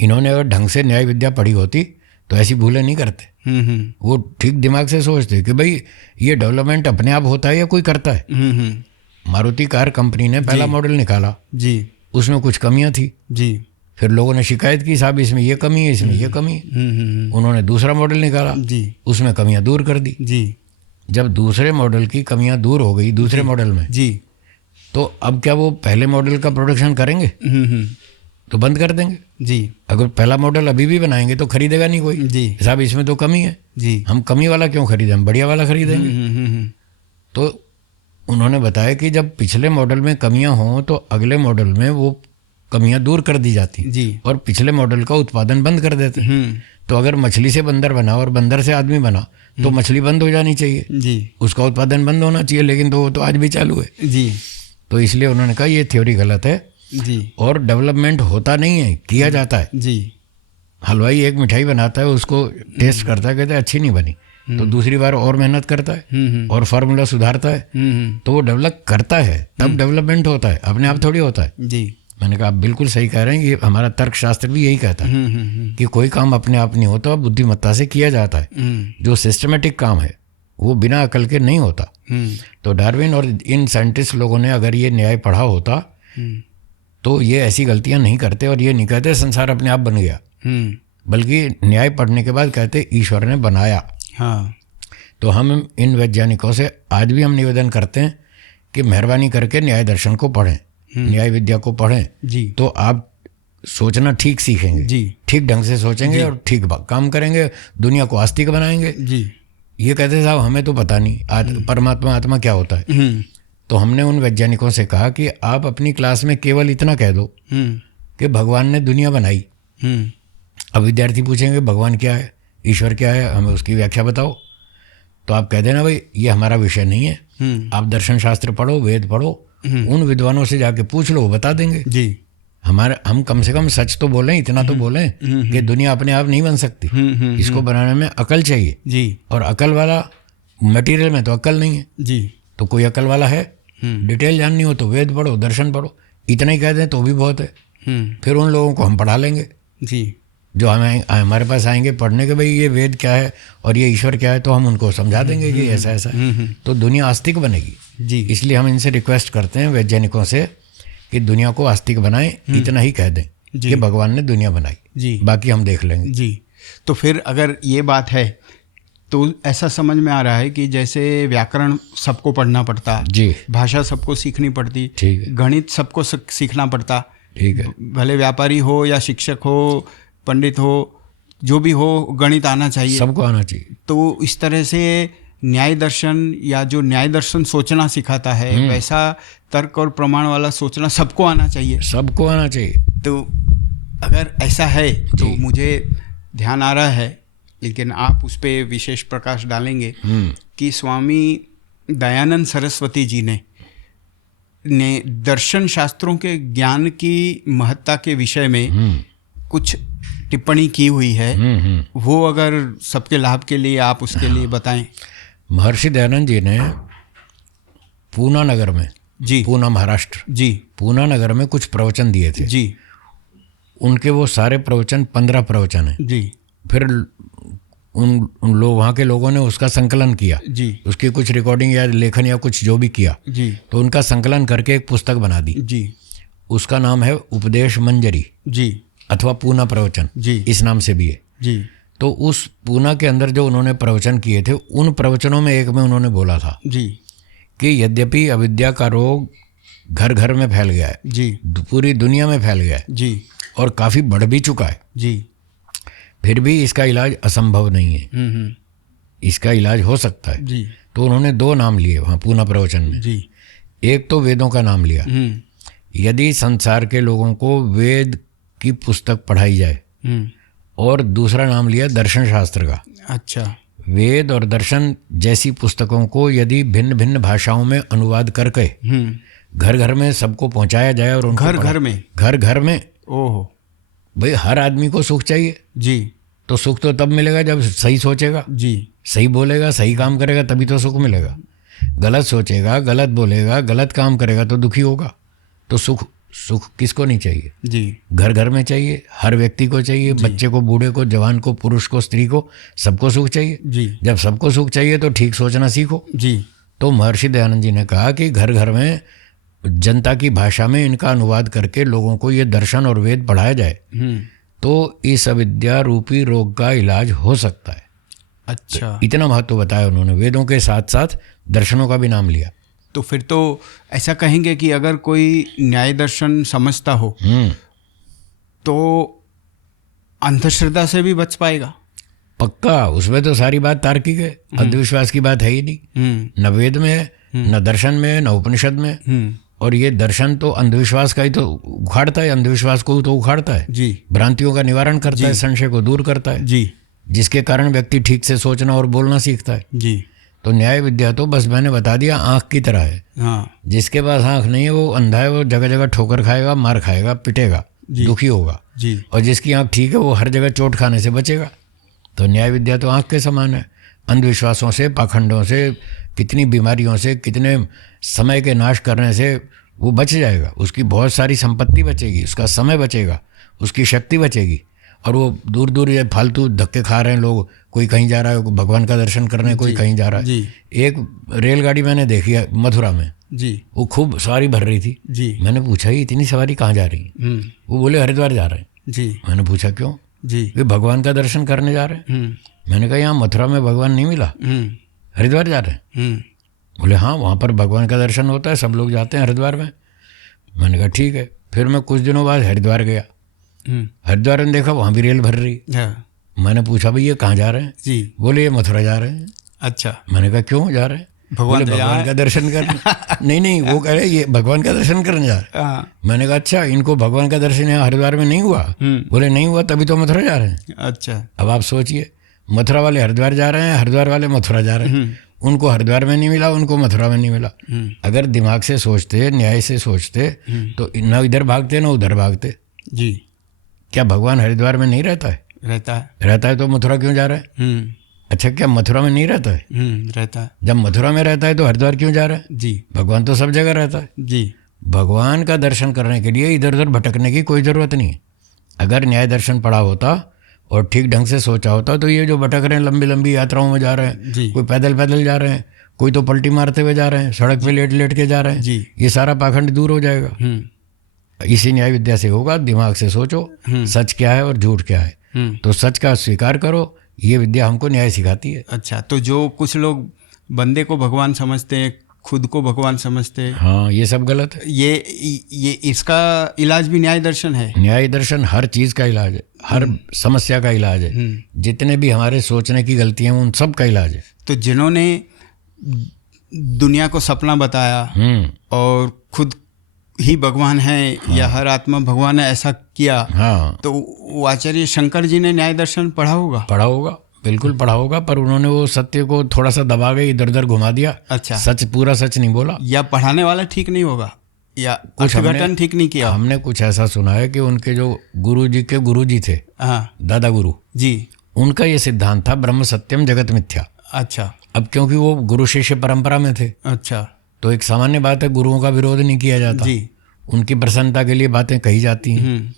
इन्होंने अगर ढंग से न्याय विद्या पढ़ी होती तो ऐसी भूलें नहीं करते। वो ठीक दिमाग से सोचते कि भाई ये डेवलपमेंट अपने आप होता है या कोई करता है। मारुति कार कंपनी ने पहला मॉडल निकाला जी। उसमें कुछ कमियां थी जी। फिर लोगों ने शिकायत की साहब इसमें ये कमी है, इसमें ये कमी है। उन्होंने दूसरा मॉडल निकाला जी। उसमें कमियां दूर कर दी। जी। जब दूसरे मॉडल की कमियां दूर हो गई दूसरे मॉडल में, जी। तो अब क्या वो पहले मॉडल का प्रोडक्शन करेंगे? तो बंद कर देंगे। जी। अगर पहला मॉडल अभी भी बनाएंगे तो खरीदेगा नहीं कोई। जी। साहब इसमें तो कमी है, जी। हम कमी वाला क्यों खरीदें, हम बढ़िया वाला खरीदेंगे। तो उन्होंने बताया कि जब पिछले मॉडल में कमियां हों तो अगले मॉडल में वो कमियां दूर कर दी जाती जी। और पिछले मॉडल का उत्पादन बंद कर देते। तो अगर मछली से बंदर बना और बंदर से आदमी बना तो मछली बंद हो जानी चाहिए, जी। उसका उत्पादन बंद होना चाहिए, लेकिन तो वो तो आज भी चालू है। जी। तो इसलिए उन्होंने कहा ये थ्योरी गलत है। जी। और डेवलपमेंट होता नहीं है, किया जाता है। जी। हलवाई एक मिठाई बनाता है, उसको टेस्ट करता है, कहता है अच्छी नहीं बनी, तो दूसरी बार और मेहनत करता है और फार्मूला सुधारता है, तो वो डेवलप करता है, तब डेवलपमेंट होता है, अपने आप थोड़ी होता है। जी। मैंने कहा आप बिल्कुल सही कह रहे हैं, ये हमारा तर्कशास्त्र भी यही कहता है कि कोई काम अपने आप नहीं होता, बुद्धिमत्ता से किया जाता है। जो सिस्टमेटिक काम है वो बिना अकल के नहीं होता। तो डार्विन और इन साइंटिस्ट लोगों ने अगर ये न्याय पढ़ा होता तो ये ऐसी गलतियां नहीं करते और ये नहीं कहते संसार अपने आप बन गया, बल्कि न्याय पढ़ने के बाद कहते ईश्वर ने बनाया। हाँ। तो हम इन वैज्ञानिकों से आज भी हम निवेदन करते हैं कि मेहरबानी करके न्याय दर्शन को पढ़ें, न्याय विद्या को पढ़ें। जी। तो आप सोचना ठीक सीखेंगे। जी। ठीक ढंग से सोचेंगे और ठीक काम करेंगे, दुनिया को आस्तिक बनाएंगे। जी। ये कहते साहब हमें तो पता नहीं परमात्मा आत्मा क्या होता है। तो हमने उन वैज्ञानिकों से कहा कि आप अपनी क्लास में केवल इतना कह दो कि भगवान ने दुनिया बनाई। अब विद्यार्थी पूछेंगे भगवान क्या है, ईश्वर क्या है, हमें उसकी व्याख्या बताओ। तो आप कह देना भाई ये हमारा विषय नहीं है, आप दर्शन शास्त्र पढ़ो, वेद पढ़ो, उन विद्वानों से जाके पूछ लो, वो बता देंगे। जी। हम कम से कम सच तो बोलें, इतना तो बोलें कि दुनिया अपने आप नहीं बन सकती, इसको बनाने में अकल चाहिए। जी। और अकल वाला मटेरियल में तो अकल नहीं है। जी। तो कोई अकल वाला है, डिटेल जाननी हो तो वेद पढ़ो, दर्शन पढ़ो, इतना ही कह दें तो भी बहुत है। फिर उन लोगों को हम पढ़ा लेंगे। जी। जो हमारे पास आएंगे पढ़ने के भाई ये वेद क्या है और ये ईश्वर क्या है, तो हम उनको समझा देंगे कि ऐसा ऐसा है, तो दुनिया आस्तिक बनेगी। जी। इसलिए हम इनसे रिक्वेस्ट करते हैं वैज्ञानिकों से कि दुनिया को आस्तिक बनाएं, इतना ही कह दें कि भगवान ने दुनिया बनाई। जी। बाकी हम देख लेंगे। जी। तो फिर अगर ये बात है तो ऐसा समझ में आ रहा है कि जैसे व्याकरण सबको पढ़ना पड़ता, जी, भाषा सबको सीखनी पड़ती, ठीक है, गणित सबको सीखना पड़ता, ठीक है, भले व्यापारी हो या शिक्षक हो, पंडित हो, जो भी हो, गणित आना चाहिए, सबको आना चाहिए। तो इस तरह से न्याय दर्शन या जो न्याय दर्शन सोचना सिखाता है वैसा तर्क और प्रमाण वाला सोचना सबको आना चाहिए। सबको आना चाहिए। तो अगर ऐसा है तो मुझे ध्यान आ रहा है, लेकिन आप उस पर विशेष प्रकाश डालेंगे कि स्वामी दयानंद सरस्वती जी ने दर्शन शास्त्रों के ज्ञान की महत्ता के विषय में कुछ टिप्पणी की हुई है, वो अगर सबके लाभ के लिए आप उसके लिए बताएं। महर्षि दयानंद जी ने पूना नगर में, जी, पूना महाराष्ट्र, जी, पूना नगर में कुछ प्रवचन दिए थे। जी। उनके वो सारे प्रवचन 15 प्रवचन हैं। जी। फिर उन लोग वहाँ के लोगों ने उसका संकलन किया। जी। उसकी कुछ रिकॉर्डिंग या लेखन या कुछ जो भी किया। जी। तो उनका संकलन करके एक पुस्तक बना दी। जी। उसका नाम है उपदेश मंजरी। जी। अथवा पूना प्रवचन। जी। इस नाम से भी है। जी। तो उस पूना के अंदर जो उन्होंने प्रवचन किए थे, उन प्रवचनों में एक में उन्होंने बोला था, जी, कि यद्यपि अविद्या का रोग घर घर में फैल गया है, जी, पूरी दुनिया में फैल गया है, जी, और काफ़ी बढ़ भी चुका है, जी, फिर भी इसका इलाज असंभव नहीं है। इसका इलाज हो सकता है। जी तो उन्होंने 2 नाम लिए वहाँ पूना प्रवचन में। जी। एक तो वेदों का नाम लिया, यदि संसार के लोगों को वेद की पुस्तक पढ़ाई जाए, और दूसरा नाम लिया दर्शन शास्त्र का। अच्छा। वेद और दर्शन जैसी पुस्तकों को यदि भिन्न भिन्न भाषाओं में अनुवाद करके घर घर में सबको पहुंचाया जाए और उनको घर घर में ओहो भाई हर आदमी को सुख चाहिए जी। तो सुख तो तब मिलेगा जब सही सोचेगा, जी सही बोलेगा, सही काम करेगा, तभी तो सुख मिलेगा। गलत सोचेगा, गलत बोलेगा, गलत काम करेगा तो दुखी होगा। तो सुख किसको नहीं चाहिए? जी। घर घर में चाहिए, हर व्यक्ति को चाहिए, बच्चे को, बूढ़े को, जवान को, पुरुष को, स्त्री को, सबको सुख चाहिए। जी। जब सबको सुख चाहिए तो ठीक सोचना सीखो। जी। तो महर्षि दयानंद जी ने कहा कि घर घर में जनता की भाषा में इनका अनुवाद करके लोगों को ये दर्शन और वेद पढ़ाया जाए तो इस अविद्या रूपी रोग का इलाज हो सकता है। अच्छा। तो इतना महत्व बताया उन्होंने, वेदों के साथ साथ दर्शनों का भी नाम लिया। तो फिर तो ऐसा कहेंगे कि अगर कोई न्याय दर्शन समझता हो तो अंधश्रद्धा से भी बच पाएगा? पक्का, उसमें तो सारी बात तार्किक है, अंधविश्वास की बात है ही नहीं। न वेद में है, न दर्शन में है, न उपनिषद में। और ये दर्शन तो अंधविश्वास का ही तो उखाड़ता है, अंधविश्वास को तो उखाड़ता है जी। भ्रांतियों का निवारण करता है, संशय को दूर करता है जी, जिसके कारण व्यक्ति ठीक से सोचना और बोलना सीखता है जी। तो न्याय विद्या तो बस मैंने बता दिया आँख की तरह है। हाँ। जिसके पास आँख नहीं है वो अंधा है, वो जगह जगह ठोकर खाएगा, मार खाएगा, पिटेगा, दुखी होगा। जी। और जिसकी आँख ठीक है वो हर जगह चोट खाने से बचेगा। तो न्याय विद्या तो आँख के समान है। अंधविश्वासों से, पाखंडों से, कितनी बीमारियों से, कितने समय के नाश करने से वो बच जाएगा। उसकी बहुत सारी संपत्ति बचेगी, उसका समय बचेगा, उसकी शक्ति बचेगी। और वो दूर दूर ये फालतू धक्के खा रहे हैं लोग, कोई कहीं जा रहा है भगवान का दर्शन करने, कोई कहीं जा रहा है। एक रेलगाड़ी मैंने देखी है मथुरा में जी, वो खूब सवारी भर रही थी जी। मैंने पूछा ये इतनी सवारी कहाँ जा रही है? वो बोले हरिद्वार जा रहे हैं जी। मैंने पूछा क्यों? जी। वे भगवान का दर्शन करने जा रहे हैं। मैंने कहा यहाँ मथुरा में भगवान नहीं मिला, हरिद्वार जा रहे हैं। बोले हाँ वहाँ पर भगवान का दर्शन होता है, सब लोग जाते हैं हरिद्वार में। मैंने कहा ठीक है। फिर मैं कुछ दिनों बाद हरिद्वार गया, हरिद्वार में देखा वहाँ भी रेल भर रही। मैंने पूछा भाई ये कहाँ जा रहे हैं? जी। बोले ये मथुरा जा रहे हैं। अच्छा। मैंने कहा क्यों जा रहे हैं? भगवान का दर्शन करने। नहीं वो कह रहे ये भगवान का दर्शन करने जा रहे हैं। मैंने कहा अच्छा इनको भगवान का दर्शन यहाँ हरिद्वार में नहीं हुआ? बोले नहीं हुआ तभी तो मथुरा जा रहे हैं। अच्छा। अब आप सोचिए, मथुरा वाले हरिद्वार जा रहे हैं, हरिद्वार वाले मथुरा जा रहे हैं। उनको हरिद्वार में नहीं मिला, उनको मथुरा में नहीं मिला। अगर दिमाग से सोचते, न्याय से सोचते तो न इधर भागते न उधर भागते। जी। क्या भगवान हरिद्वार में नहीं रहता है? रहता है तो मथुरा क्यों जा रहा है? अच्छा क्या मथुरा में नहीं रहता है? रहता है। जब मथुरा में रहता है तो हरिद्वार क्यों जा रहा है? जी। भगवान तो सब जगह रहता है। जी। भगवान का दर्शन करने के लिए इधर उधर भटकने की कोई ज़रूरत नहीं है। अगर न्याय दर्शन पढ़ा होता और ठीक ढंग से सोचा होता तो ये जो भटक रहे हैं, लंबी लंबी यात्राओं में जा रहे हैं, कोई पैदल पैदल जा रहे हैं, कोई तो पलटी मारते हुए जा रहे हैं, सड़क पे लेट लेट के जा रहे हैं, ये सारा पाखंड दूर हो जाएगा। इसी न्याय विद्या से होगा। दिमाग से सोचो सच क्या है और झूठ क्या है, तो सच का स्वीकार करो। ये विद्या हमको न्याय सिखाती है। अच्छा। तो जो कुछ लोग बंदे को भगवान समझते हैं, खुद को भगवान समझते हैं, हाँ ये सब गलत है। ये इसका इलाज भी न्याय दर्शन है। न्याय दर्शन हर चीज़ का इलाज है, हर समस्या का इलाज है। जितने भी हमारे सोचने की गलतियां उन सब का इलाज है। तो जिन्होंने दुनिया को सपना बताया और खुद ही भगवान है, हाँ। या हर आत्मा भगवान है ऐसा किया, हाँ। तो वो आचार्य शंकर जी ने न्याय दर्शन पढ़ा होगा, बिल्कुल पढ़ा होगा, पर उन्होंने वो सत्य को थोड़ा सा दबा के इधर उधर घुमा दिया। अच्छा। सच पूरा सच नहीं बोला। या पढ़ाने वाला ठीक नहीं होगा, या अर्थघटन ठीक नहीं किया। हमने कुछ ऐसा सुना है कि उनके जो गुरुजी के गुरुजी थे, हाँ। दादा गुरु जी, उनका ये सिद्धांत था ब्रह्म सत्यम जगत मिथ्या। अच्छा। अब क्योंकि वो गुरु शिष्य परंपरा में थे, अच्छा, तो एक सामान्य बात है, गुरुओं का विरोध नहीं किया जाता जी, उनकी प्रसन्नता के लिए बातें कही जाती हैं।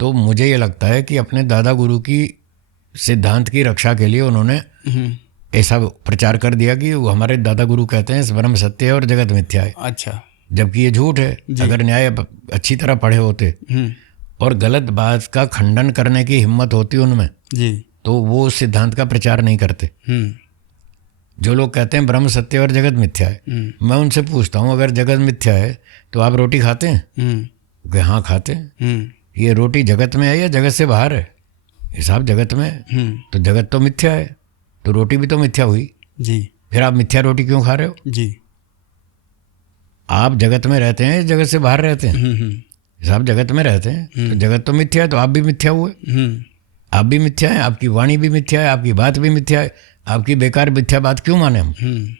तो मुझे ये लगता है कि अपने दादा गुरु की सिद्धांत की रक्षा के लिए उन्होंने ऐसा प्रचार कर दिया कि वो हमारे दादा गुरु कहते हैं ब्रह्म सत्य है और जगत मिथ्या है। अच्छा। जबकि ये झूठ है। अगर न्याय अच्छी तरह पढ़े होते और गलत बात का खंडन करने की हिम्मत होती उनमें जी, तो वो उस सिद्धांत का प्रचार नहीं करते। जो लोग कहते हैं ब्रह्म सत्य और जगत मिथ्या है, मैं उनसे पूछता हूँ अगर जगत मिथ्या है तो आप रोटी खाते हैं? कि हाँ खाते हैं। ये रोटी जगत में है या जगत से बाहर है? हिसाब जगत में है, तो जगत तो मिथ्या है, तो रोटी भी तो मिथ्या हुई। जी फिर आप मिथ्या रोटी क्यों खा रहे हो? जी। आप जगत में रहते हैं, जगत से बाहर रहते हैं। आप जगत में रहते हैं तो जगत तो मिथ्या है, तो आप भी मिथ्या हुए। आप भी मिथ्या हैं, आपकी वाणी भी मिथ्या है, आपकी बात भी मिथ्या है। आपकी बेकार मिथ्या बात क्यों माने हम?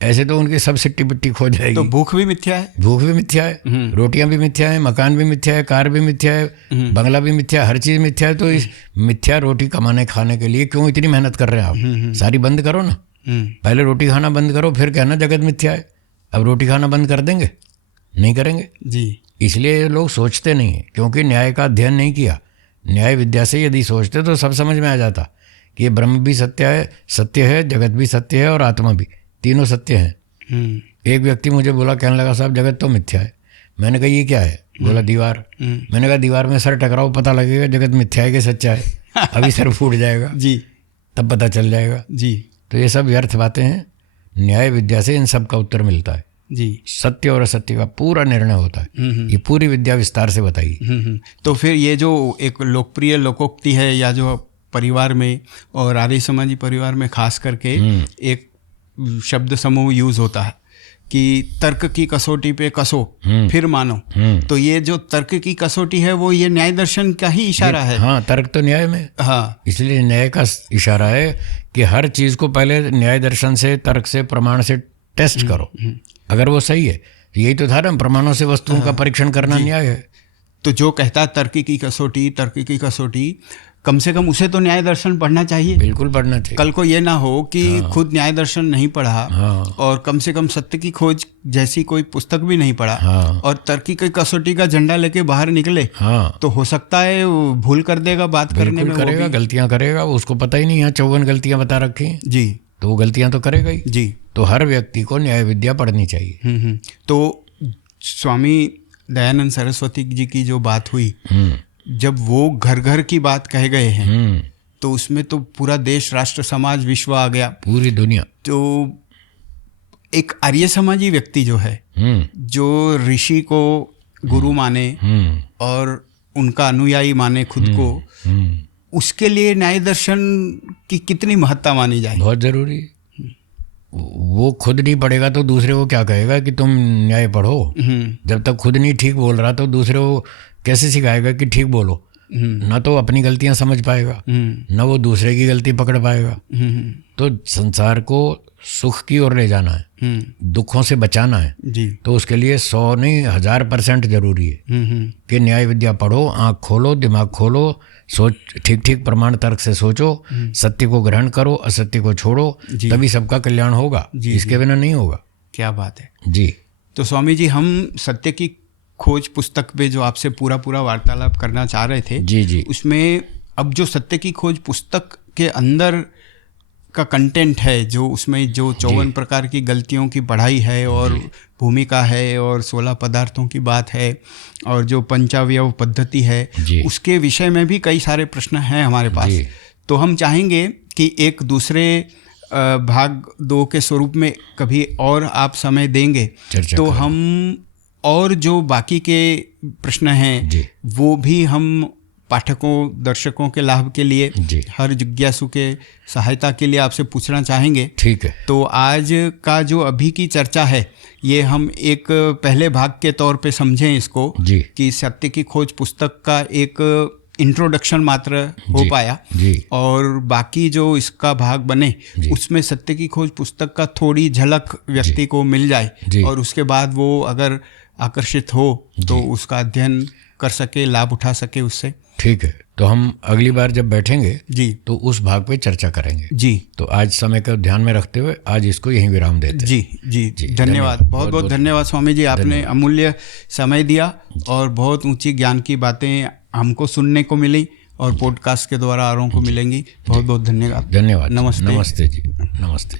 ऐसे तो उनकी सब सिट्टी पिट्टी खो जाएगी। तो भूख भी मिथ्या है, भूख भी मिथ्या है, रोटियां भी मिथ्या है, मकान भी मिथ्या है, कार भी मिथ्या है, बंगला भी मिथ्या है, हर चीज़ मिथ्या है। तो इस मिथ्या रोटी कमाने खाने के लिए क्यों इतनी मेहनत कर रहे हैं आप? सारी बंद करो ना। पहले रोटी खाना बंद करो, फिर कहना जगत मिथ्या है। अब रोटी खाना बंद कर देंगे? नहीं करेंगे जी। इसलिए ये लोग सोचते नहीं है, क्योंकि न्याय का अध्ययन नहीं किया। न्याय विद्या से यदि सोचते तो सब समझ में आ जाता कि ये ब्रह्म भी सत्य है, जगत भी सत्य है और आत्मा भी, तीनों सत्य हैं। एक व्यक्ति मुझे बोला, कहने लगा साहब जगत तो मिथ्या है। मैंने कहा ये क्या है? बोला दीवार। मैंने कहा दीवार में सर टकराओ, पता लगेगा जगत मिथ्या है कि सच्चा है। अभी सर फूट जाएगा जी, तब पता चल जाएगा जी। तो ये सब व्यर्थ बातें हैं। न्याय विद्या से इन सब का उत्तर मिलता है जी। सत्य और असत्य का पूरा निर्णय होता है। ये पूरी विद्या विस्तार से बताइए। तो फिर ये जो एक लोकप्रिय लोकोक्ति है, या जो परिवार में और आर्य समाजी परिवार में खास करके एक शब्द समूह यूज होता है कि तर्क की कसौटी पे कसो फिर मानो। तो ये जो तर्क की कसौटी है वो ये न्याय दर्शन का ही इशारा है। हाँ, तर्क तो न्याय में, हाँ, इसलिए न्याय का इशारा है कि हर चीज को पहले न्याय दर्शन से, तर्क से, प्रमाण से टेस्ट करो। अगर वो सही है, यही तो था ना, प्रमाणों से वस्तुओं का परीक्षण करना न्याय है। तो जो कहता है तर्क की कसौटी, कम से कम उसे तो न्याय दर्शन पढ़ना चाहिए। बिल्कुल पढ़ना चाहिए। कल को ये ना हो कि खुद न्याय दर्शन नहीं पढ़ा और कम से कम सत्य की खोज जैसी कोई पुस्तक भी नहीं पढ़ा और तर्क की कसौटी का झंडा लेके बाहर निकले, तो हो सकता है वो भूल कर देगा बात करने में, करेगा, गलतियां करेगा। उसको पता ही नहीं, यहाँ 54 गलतियां बता रखी हैं जी, तो वो गलतियां तो करेगा ही जी। तो हर व्यक्ति को न्याय विद्या पढ़नी चाहिए। तो स्वामी दयानंद सरस्वती जी की जो बात हुई, जब वो घर घर की बात कह गए हैं, तो उसमें तो पूरा देश, राष्ट्र, समाज, विश्व आ गया, पूरी दुनिया। तो एक आर्य समाजी व्यक्ति जो है, जो ऋषि को गुरु माने और उनका अनुयायी माने खुद को, उसके लिए न्याय दर्शन की कितनी महत्ता मानी जाए? बहुत जरूरी है। वो खुद नहीं पढ़ेगा तो दूसरे को क्या कहेगा कि तुम न्याय पढ़ो? जब तक खुद नहीं ठीक बोल रहा तो दूसरे को कैसे सिखाएगा कि ठीक बोलो? ना तो अपनी गलतियां समझ पाएगा, ना वो दूसरे की गलती पकड़ पाएगा। तो संसार को सुख की ओर ले जाना है, दुखों से बचाना है जी। तो उसके लिए 100 नहीं 1000% जरूरी है कि न्याय विद्या पढ़ो, आँख खोलो, दिमाग खोलो, सोच, ठीक ठीक प्रमाण तर्क से सोचो, सत्य को ग्रहण करो, असत्य को छोड़ो, तभी सबका कल्याण होगा। इसके बिना नहीं होगा। क्या बात है जी। तो स्वामी जी, हम सत्य की खोज पुस्तक पे जो आपसे पूरा वार्तालाप करना चाह रहे थे जी, उसमें अब जो सत्य की खोज पुस्तक के अंदर का कंटेंट है, जो उसमें जो 54 प्रकार की गलतियों की पढ़ाई है और भूमिका है और 16 पदार्थों की बात है और जो पंचावयव पद्धति है, उसके विषय में भी कई सारे प्रश्न हैं हमारे पास। तो हम चाहेंगे कि एक दूसरे भाग 2 के स्वरूप में कभी और आप समय देंगे तो हम और जो बाकी के प्रश्न हैं वो भी हम पाठकों, दर्शकों के लाभ के लिए, हर जिज्ञासु के सहायता के लिए आपसे पूछना चाहेंगे। ठीक है। तो आज का जो अभी की चर्चा है, ये हम एक पहले भाग के तौर पे समझें इसको कि सत्य की खोज पुस्तक का एक इंट्रोडक्शन मात्र हो पाया और बाकी जो इसका भाग बने उसमें सत्य की खोज पुस्तक का थोड़ी झलक व्यक्ति को मिल जाए और उसके बाद वो अगर आकर्षित हो तो उसका अध्ययन कर सके, लाभ उठा सके उससे। ठीक है। तो हम अगली बार जब बैठेंगे जी तो उस भाग पे चर्चा करेंगे जी। तो आज समय को ध्यान में रखते हुए आज इसको यहीं विराम देते हैं। जी। धन्यवाद, बहुत बहुत धन्यवाद स्वामी जी, आपने अमूल्य समय दिया और बहुत ऊंची ज्ञान की बातें हमको सुनने को मिली और पॉडकास्ट के द्वारा औरों को मिलेंगी। बहुत बहुत धन्यवाद। नमस्ते जी, नमस्ते।